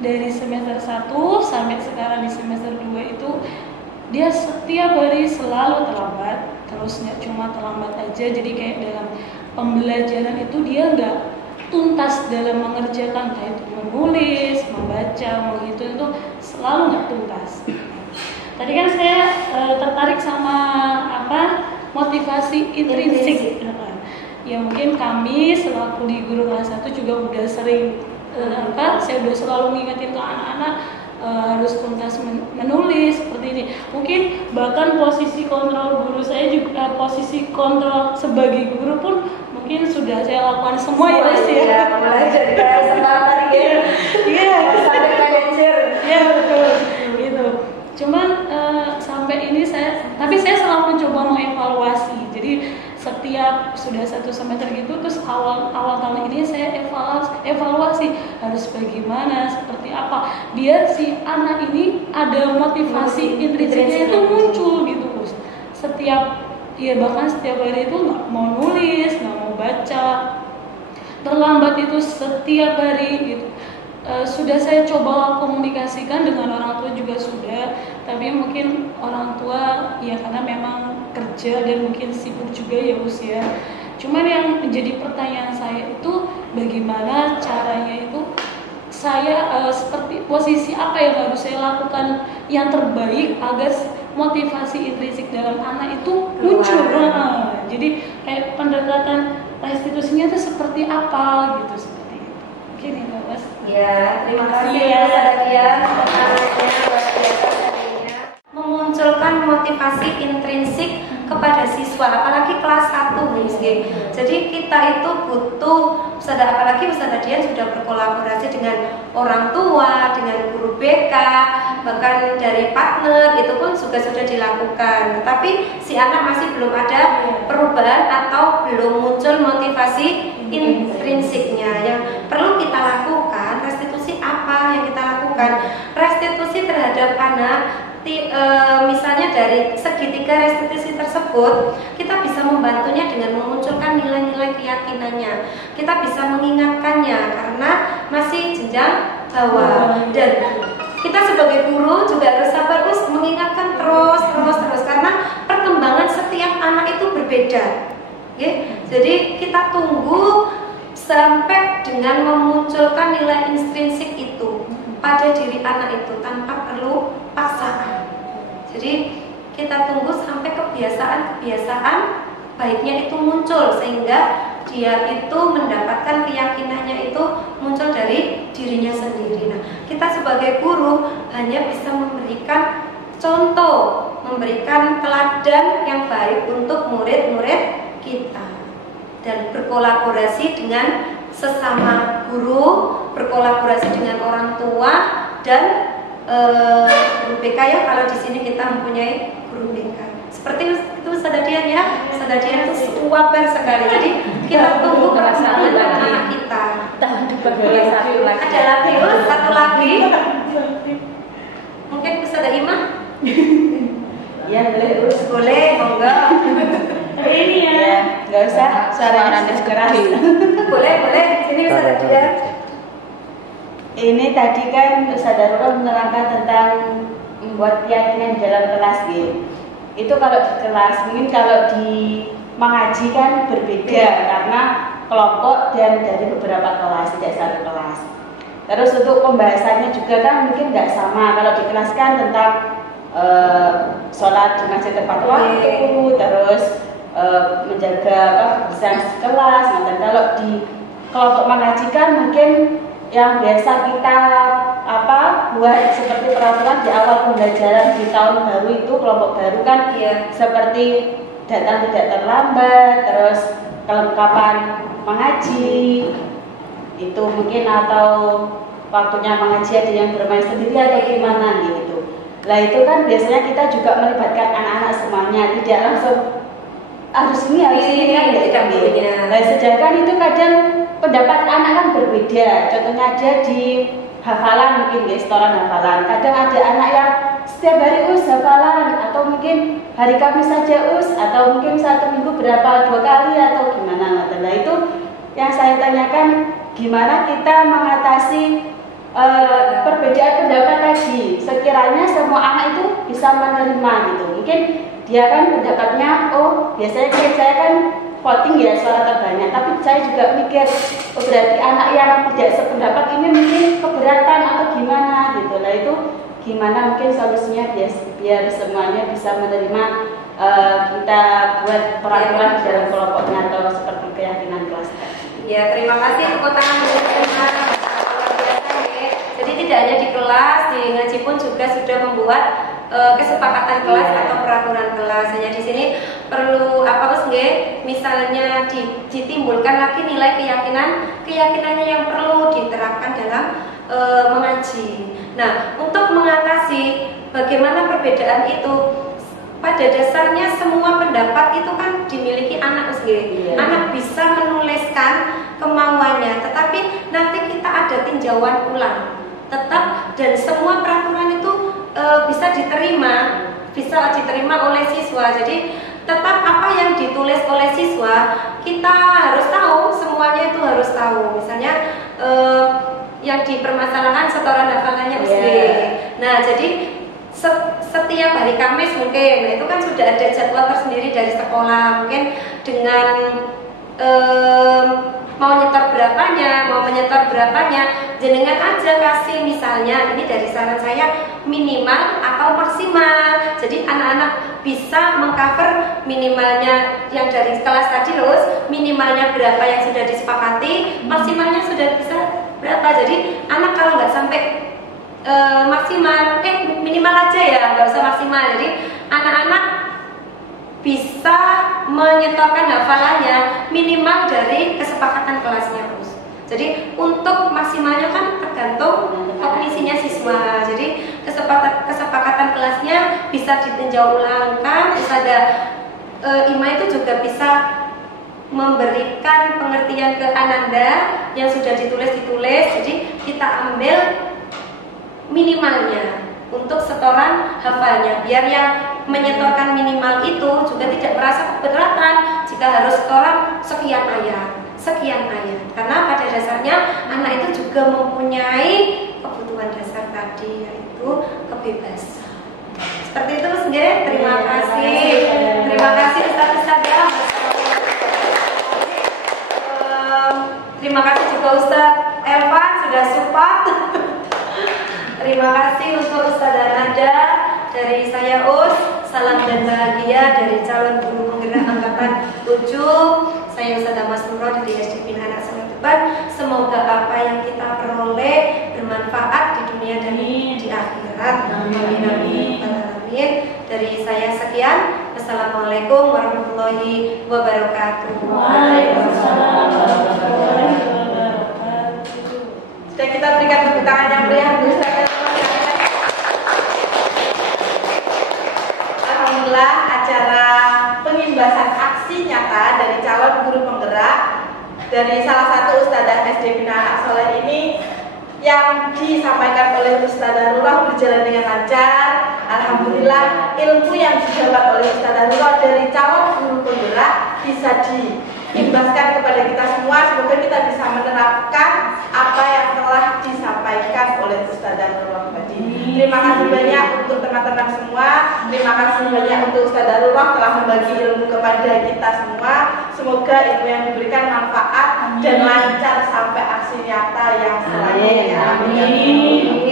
dari semester 1 sampai sekarang di semester 2 itu dia setiap hari selalu terlambat. Terus nggak cuma terlambat aja, jadi kayak dalam pembelajaran itu dia nggak tuntas dalam mengerjakan, kayak itu menulis, membaca, menghitung itu selalu nggak tuntas. Tadi kan saya tertarik sama motivasi intrinsik. Ya mungkin kami selaku di guru kelas 1 juga udah sering saya udah selalu mengingatkan ke anak-anak harus tuntas menulis seperti ini. Mungkin bahkan posisi kontrol guru saya juga, posisi kontrol sebagai guru pun mungkin sudah saya lakukan semua ya Mas ya. Mulai dari sekretari ya. Iya, sampai manajer. Iya betul. Gitu. Cuman sampai ini tapi saya selalu mencoba mengevaluasi. Jadi setiap sudah 1 semester gitu, terus awal tahun ini saya evaluasi harus bagaimana, seperti apa biar si anak ini ada motivasi intrinsiknya itu muncul gitu Gus. Bahkan setiap hari itu nggak mau nulis, nggak mau baca, terlambat itu setiap hari gitu. Sudah saya coba komunikasikan dengan orang tua juga sudah, tapi mungkin orang tua ya karena memang kerja dan mungkin sibuk juga ya usia. Cuman yang menjadi pertanyaan saya itu bagaimana caranya itu saya seperti posisi apa yang harus saya lakukan yang terbaik agar motivasi intrinsik dalam anak itu muncul. Jadi kayak pendekatan restitusinya itu seperti apa gitu, seperti itu. Mungkin ini Mas. Ya, terima kasih ya Sadia. Memunculkan motivasi intrinsik kepada siswa, apalagi kelas 1 miskin. Jadi kita itu butuh, apalagi Ustazah Dian sudah berkolaborasi dengan orang tua, dengan guru BK, bahkan dari partner itu pun juga sudah dilakukan. Tetapi si anak masih belum ada perubahan atau belum muncul motivasi intrinsiknya. Yang perlu kita lakukan, restitusi apa yang kita lakukan? Restitusi terhadap anak. Misalnya dari segitiga restitusi tersebut kita bisa membantunya dengan memunculkan nilai-nilai keyakinannya. Kita bisa mengingatkannya karena masih jenjang bawah, dan kita sebagai guru juga harus sabar mengingatkan terus karena perkembangan setiap anak itu berbeda. Jadi kita tunggu sampai dengan memunculkan nilai intrinsik itu pada diri anak itu tanpa perlu paksaan. Jadi kita tunggu sampai kebiasaan-kebiasaan baiknya itu muncul sehingga dia itu mendapatkan keyakinannya itu muncul dari dirinya sendiri. Nah, kita sebagai guru hanya bisa memberikan contoh, memberikan teladan yang baik untuk murid-murid kita dan berkolaborasi dengan sesama guru, berkolaborasi dengan orang tua dan guru BK ya, kalau di sini kita mempunyai guru BK. Seperti itu Sadadian ya, Sadadian itu wabar sekali. Jadi kita tunggu perkembangan anak-anak kita. Ada lagi, satu lagi. Mungkin bisa ada Imam? Iya boleh, boleh, monggo. Ini ya, nggak usah suaranya keras. Boleh, sini bisa ada. Ini tadi kan Sadarullah menerangkan tentang membuat keyakinan dalam kelas gitu. Itu kalau di kelas, mungkin kalau di mengaji kan berbeda karena kelompok dan dari beberapa kelas, tidak satu kelas. Terus untuk pembahasannya juga kan mungkin nggak sama. Kalau di kelas kan tentang sholat di masjid tepat waktu, terus menjaga kebersihan kelas. Nah, kalau di kelompok mengaji kan mungkin yang biasa kita buat seperti peraturan di awal pembelajaran di tahun baru itu, kelompok baru kan seperti datang tidak terlambat, terus kelengkapan mengaji itu mungkin, atau waktunya mengaji ada yang bermain sendiri atau gimana gitu. Nah itu kan biasanya kita juga melibatkan anak-anak semuanya, tidak langsung harus ini kan tidak gitu. Nah sedangkan itu kadang pendapat anak kan berbeda. Contohnya aja di hafalan, mungkin ya setoran hafalan. Kadang ada anak yang setiap hari hafalan, atau mungkin hari Kamis saja atau mungkin satu minggu berapa 2 kali atau gimana. Nah itu yang saya tanyakan, gimana kita mengatasi perbedaan pendapat tadi. Sekiranya semua anak itu bisa menerima gitu. Mungkin dia kan pendapatnya, biasanya saya kan voting ya suara terbanyak, tapi saya juga mikir berarti anak yang tidak sependapat ini mungkin keberatan atau gimana gitu. Lah itu gimana mungkin solusinya biar semuanya bisa menerima kita buat peraturan dalam kelompoknya atau seperti keyakinan kelas. Ya, terima kasih tepuk tangan untuk luar biasa ya. Jadi tidak hanya di kelas, di ngaji pun juga sudah membuat kesepakatan kelas atau peraturan kelas. Hanya di sini perlu misalnya ditimbulkan lagi nilai keyakinannya yang perlu diterapkan dalam mengaji. Nah, untuk mengatasi bagaimana perbedaan itu, pada dasarnya semua pendapat itu kan dimiliki anak sendiri. Anak bisa menuliskan kemauannya, tetapi nanti kita ada tinjauan ulang tetap, dan semua peraturan itu bisa diterima oleh siswa. Jadi tetap apa yang ditulis oleh siswa kita harus tahu, semuanya itu harus tahu. Misalnya yang dipermasalahkan setoran hafalannya Nah jadi setiap hari Kamis mungkin, nah itu kan sudah ada jadwal tersendiri dari sekolah. Mungkin dengan mau menyetor berapanya, jenengan aja kasih, misalnya ini dari saran saya minimal atau maksimal. Jadi anak-anak bisa mengcover minimalnya yang dari kelas tadi, terus minimalnya berapa yang sudah disepakati, maksimalnya sudah bisa berapa. Jadi anak kalau nggak sampai maksimal, minimal aja ya, nggak usah maksimal. Jadi anak-anak bisa menyetorkan hafalannya minimal dari kesepakatan kelasnya. Jadi untuk maksimalnya kan tergantung kognisinya siswa. Jadi kesepakatan kelasnya bisa ditinjau ulangkan. Bisa ada IMA itu juga bisa memberikan pengertian ke Ananda yang sudah ditulis. Jadi kita ambil minimalnya untuk setoran hafalnya, biar yang menyetorkan minimal itu juga tidak merasa keberatan jika harus setoran sekian ayat. Karena pada dasarnya anak itu juga mempunyai kebutuhan dasar tadi, yaitu kebebasan. Seperti itu Mas Nggih. Terima kasih Ustaz ya. Terima kasih juga Ustadz Elvan sudah support. Terima kasih untuk Ustadzah Nada. Dari saya Us, salam dan bahagia dari calon guru penggerak angkatan 7. Saya Ustadzah Mas Nurul dari SD Bina Anak Sungai Tuban. Semoga apa yang kita peroleh bermanfaat di dunia dan di akhirat. Amin amin. Dari saya sekian. Assalamualaikum warahmatullahi wabarakatuh. Waalaikumsalam warahmatullahi wabarakatuh. Sudah kita berikan tepuk tangan yang meriah untuk Ustazah. Alhamdulillah, acara pengimbasan aksi nyata dari calon guru penggerak dari salah satu Ustadzah SD Bina Anak Soleh ini yang disampaikan oleh Ustadzah Nurul berjalan dengan lancar. Alhamdulillah, ilmu yang didapat oleh Ustadzah Nurul dari calon guru penggerak bisa diimbaskan kepada kita semua. Semoga kita bisa menerapkan apa yang telah disampaikan oleh Ustadzah Nurul tadi. Terima kasih banyak untuk teman-teman semua. Terima kasih banyak untuk Ustadzah Nurul telah membagi ilmu kepada kita semua. Semoga ilmu yang diberikan manfaat dan lancar sampai aksi nyata yang selanjutnya. Amin.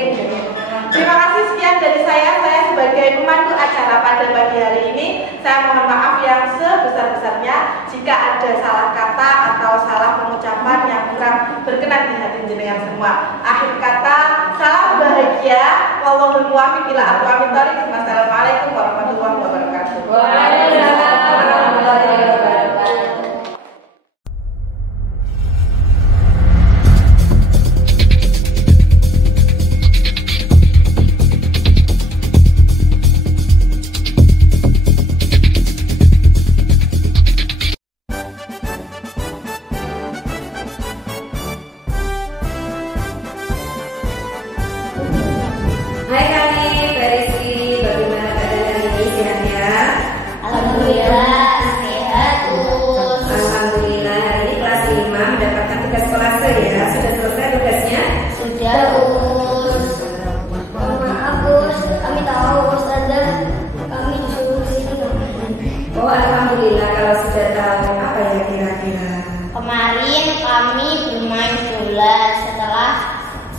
Terima kasih, sekian dari saya. Saya sebagai pemandu acara pada pagi hari ini, saya mohon maaf yang sebesar-besarnya jika ada salah kata atau salah pengucapan yang kurang berkenan di hati jenengan semua. Akhir kata, salam bahagia. Wallahul muwaffiq ila aqwamit thoriq. Wassalamualaikum warahmatullahi wabarakatuh. Waalaikumsalam warahmatullahi wabarakatuh.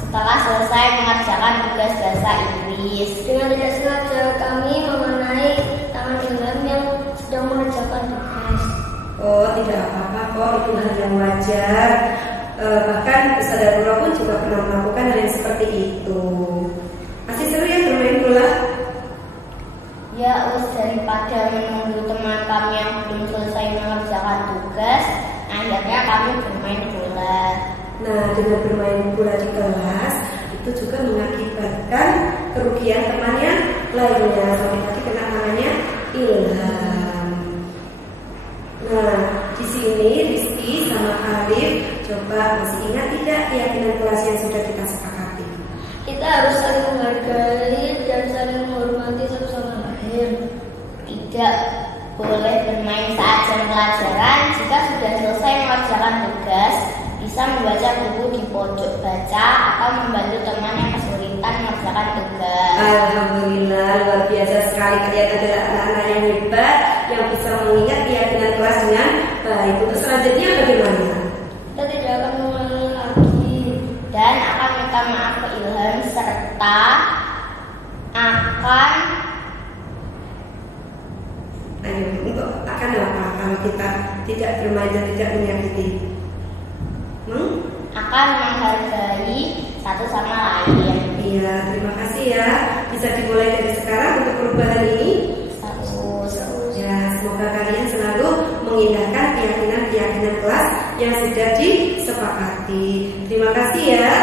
Setelah selesai mengerjakan tugas bahasa Inggris, dengan tidak sengaja kami mengenai tangan Ilham yang sedang mengerjakan tugas. Oh, tidak apa-apa kok, itu hal yang wajar. Bahkan Ustadzah Nurul pun juga pernah melakukan hal yang seperti itu. Masih seru ya bermain bola? Ya Us, daripada menunggu teman kami yang belum selesai mengerjakan tugas, akhirnya kami bermain bola. Nah, dengan bermain bola di kelas itu juga mengakibatkan kerugian teman yang lainnya. Sampai tadi kena namanya Ilham. Nah, di sini Rizky sama Arif, coba masih ingat tidak keyakinan kelas yang sudah kita sepakati? Kita harus saling menghargai dan saling menghormati satu sama lain. Tidak boleh bermain saat jam pelajaran. Jika sudah selesai mengerjakan tugas, bisa membaca buku di pojok baca atau membantu teman yang kesulitan mengerjakan tugas. Alhamdulillah, luar biasa sekali. Kalian adalah anak-anak yang hebat yang bisa mengingat keyakinan kelas dengan baik. Untuk selanjutnya bagaimana? Kita tidak akan mengulangi lagi dan akan minta maaf ke Ilham serta akan akan apa kalau kita tidak bermain dan tidak menyakiti? Akan menghargai satu sama lain. Iya, terima kasih ya. Bisa dimulai dari sekarang untuk perubahan ini. Ya, semoga kalian selalu mengindahkan keyakinan kelas yang sudah disepakati. Terima kasih ya.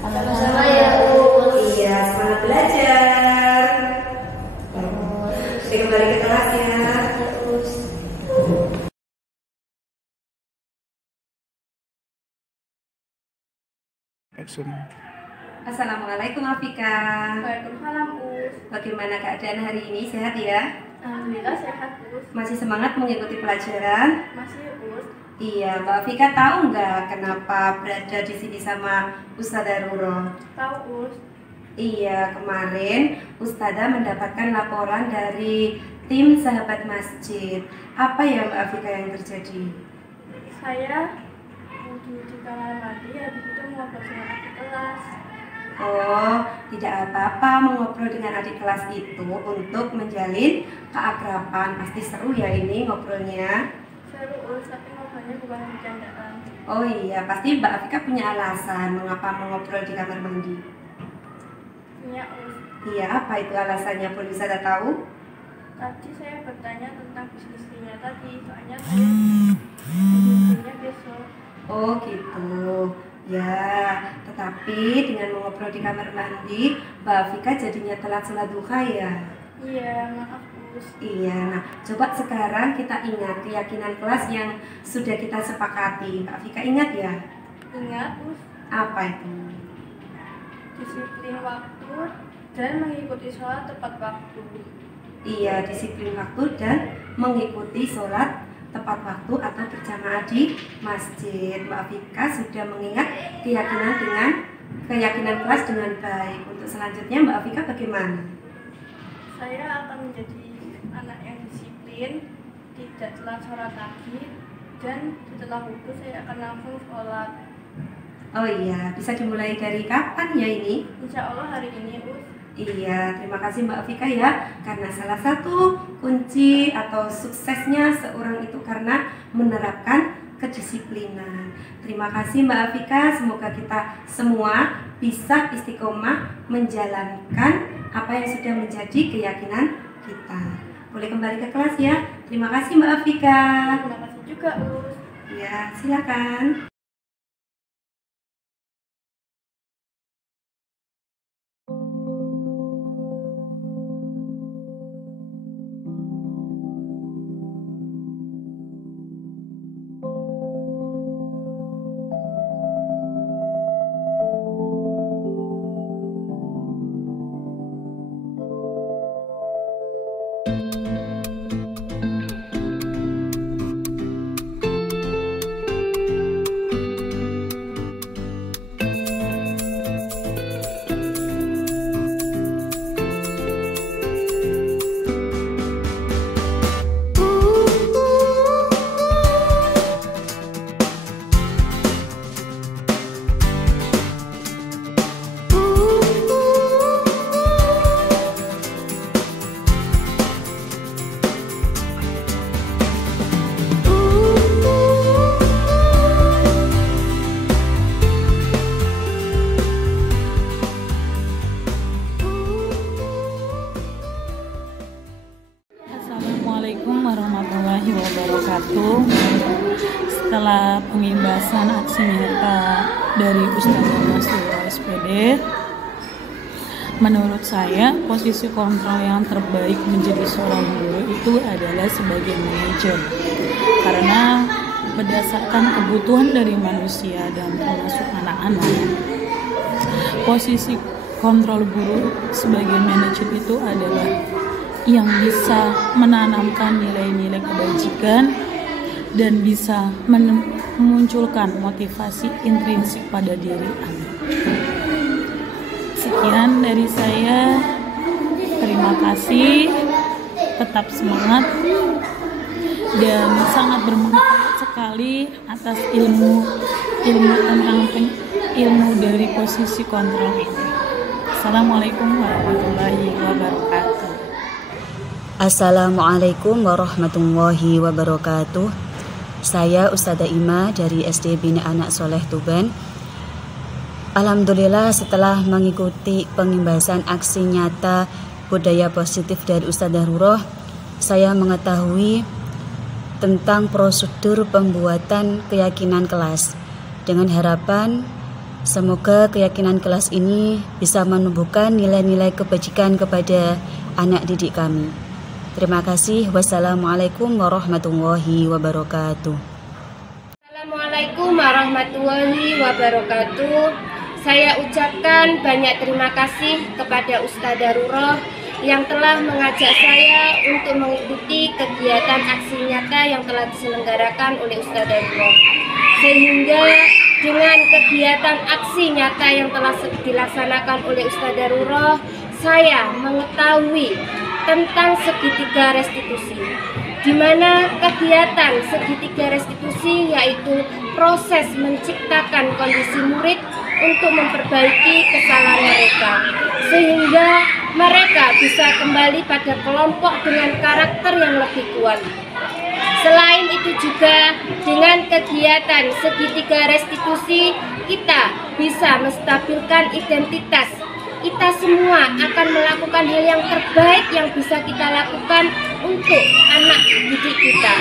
Sama-sama ya Us. Iya, semangat belajar. Kita kembali ke kelas ya. Assalamualaikum Afika. Waalaikumsalam Us. Bagaimana keadaan hari ini? Sehat ya? Alhamdulillah sehat Us. Masih semangat mengikuti pelajaran? Masih Us. Iya, Mbak Afika tahu nggak kenapa berada di sini sama Ustadzah Nurul? Tahu Us. Iya, kemarin Ustadzah mendapatkan laporan dari tim sahabat masjid. Apa ya Mbak Afika yang terjadi? Saya di kamar mandi, habis itu ngobrol sama adik kelas. Oh, tidak apa-apa mengobrol dengan adik kelas itu untuk menjalin keakraban. Pasti seru ya ini ngobrolnya. Seru, tapi ngobrolnya bukan bercandaan. Oh iya, pasti Mbak Afika punya alasan mengapa mengobrol di kamar mandi. Punya, Iya, apa itu alasannya? Boleh saya tahu? Tadi saya bertanya tentang bisnisnya tadi, soalnya saya bisnisnya besok. Oh gitu. Ya, tetapi dengan mengobrol di kamar mandi, Mbak Afika jadinya telat sholat duha ya? Iya, maaf Gus. Iya, nah coba sekarang kita ingat keyakinan kelas yang sudah kita sepakati. Mbak Afika ingat ya? Ingat Gus. Apa itu? Disiplin waktu dan mengikuti sholat tepat waktu. Iya, disiplin waktu dan mengikuti sholat tepat waktu atau berjamaah di masjid. Mbak Afika sudah mengingat keyakinan kelas dengan baik. Untuk selanjutnya Mbak Afika bagaimana? Saya akan menjadi anak yang disiplin, tidak telat sholat lagi, dan setelah wudhu saya akan langsung sholat. Oh iya, bisa dimulai dari kapan ya ini? Insya Allah hari ini Gus. Iya, terima kasih Mbak Afika ya. Karena salah satu kunci atau suksesnya seorang itu karena menerapkan kedisiplinan. Terima kasih Mbak Afika, semoga kita semua bisa istiqomah menjalankan apa yang sudah menjadi keyakinan kita. Boleh kembali ke kelas ya. Terima kasih Mbak Afika. Terima kasih juga Gus. Ya, silakan. Assalamualaikum warahmatullahi wabarakatuh. Setelah pengimbasan aksi nyata dari Ustadzah Nasrullah SPD, menurut saya posisi kontrol yang terbaik menjadi seorang guru itu adalah sebagai manajer, karena berdasarkan kebutuhan dari manusia dan termasuk anak-anak, posisi kontrol guru sebagai manajer itu adalah yang bisa menanamkan nilai-nilai kebajikan dan bisa memunculkan motivasi intrinsik pada diri anak. Sekian dari saya, terima kasih, tetap semangat, dan sangat bermanfaat sekali atas ilmu tentang ilmu dari posisi kontrol ini. Assalamualaikum warahmatullahi wabarakatuh. Assalamualaikum warahmatullahi wabarakatuh. Saya Ustadzah Ima dari SD Bina Anak Soleh Tuban. Alhamdulillah setelah mengikuti pengimbasan aksi nyata budaya positif dari Ustadzah Ruroh, saya mengetahui tentang prosedur pembuatan keyakinan kelas. Dengan harapan semoga keyakinan kelas ini bisa menumbuhkan nilai-nilai kebajikan kepada anak didik kami. Terima kasih. Wassalamualaikum warahmatullahi wabarakatuh. Assalamualaikum warahmatullahi wabarakatuh. Saya ucapkan banyak terima kasih kepada Ustadzah Ruroh yang telah mengajak saya untuk mengikuti kegiatan aksi nyata yang telah diselenggarakan oleh Ustadzah Ruroh. Sehingga dengan kegiatan aksi nyata yang telah dilaksanakan oleh Ustadzah Ruroh, saya mengetahui tentang segitiga restitusi. di mana kegiatan segitiga restitusi yaitu proses menciptakan kondisi murid untuk memperbaiki kesalahan mereka, sehingga mereka bisa kembali pada kelompok dengan karakter yang lebih kuat. Selain itu juga dengan kegiatan segitiga restitusi kita bisa menstabilkan identitas. Kita semua akan melakukan hal yang terbaik yang bisa kita lakukan untuk anak didik kita.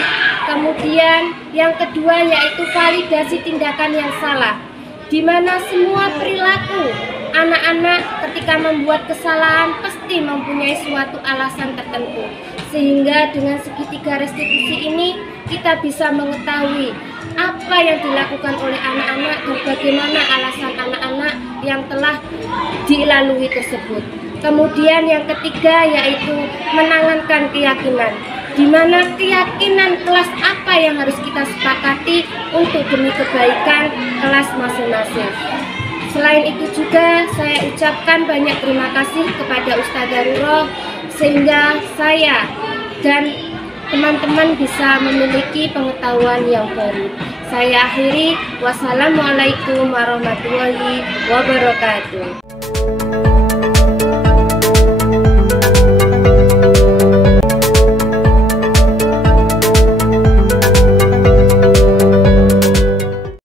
Kemudian yang kedua yaitu validasi tindakan yang salah, di mana semua perilaku anak-anak ketika membuat kesalahan pasti mempunyai suatu alasan tertentu. Sehingga dengan segitiga restitusi ini kita bisa mengetahui apa yang dilakukan oleh anak-anak dan bagaimana alasan anak-anak yang telah dilalui tersebut. Kemudian yang ketiga yaitu menanamkan keyakinan, di mana keyakinan kelas apa yang harus kita sepakati untuk demi kebaikan kelas masing-masing. Selain itu juga saya ucapkan banyak terima kasih kepada Ustadzah Ruro sehingga saya dan teman-teman bisa memiliki pengetahuan yang baru. Saya akhiri, wassalamualaikum warahmatullahi wabarakatuh.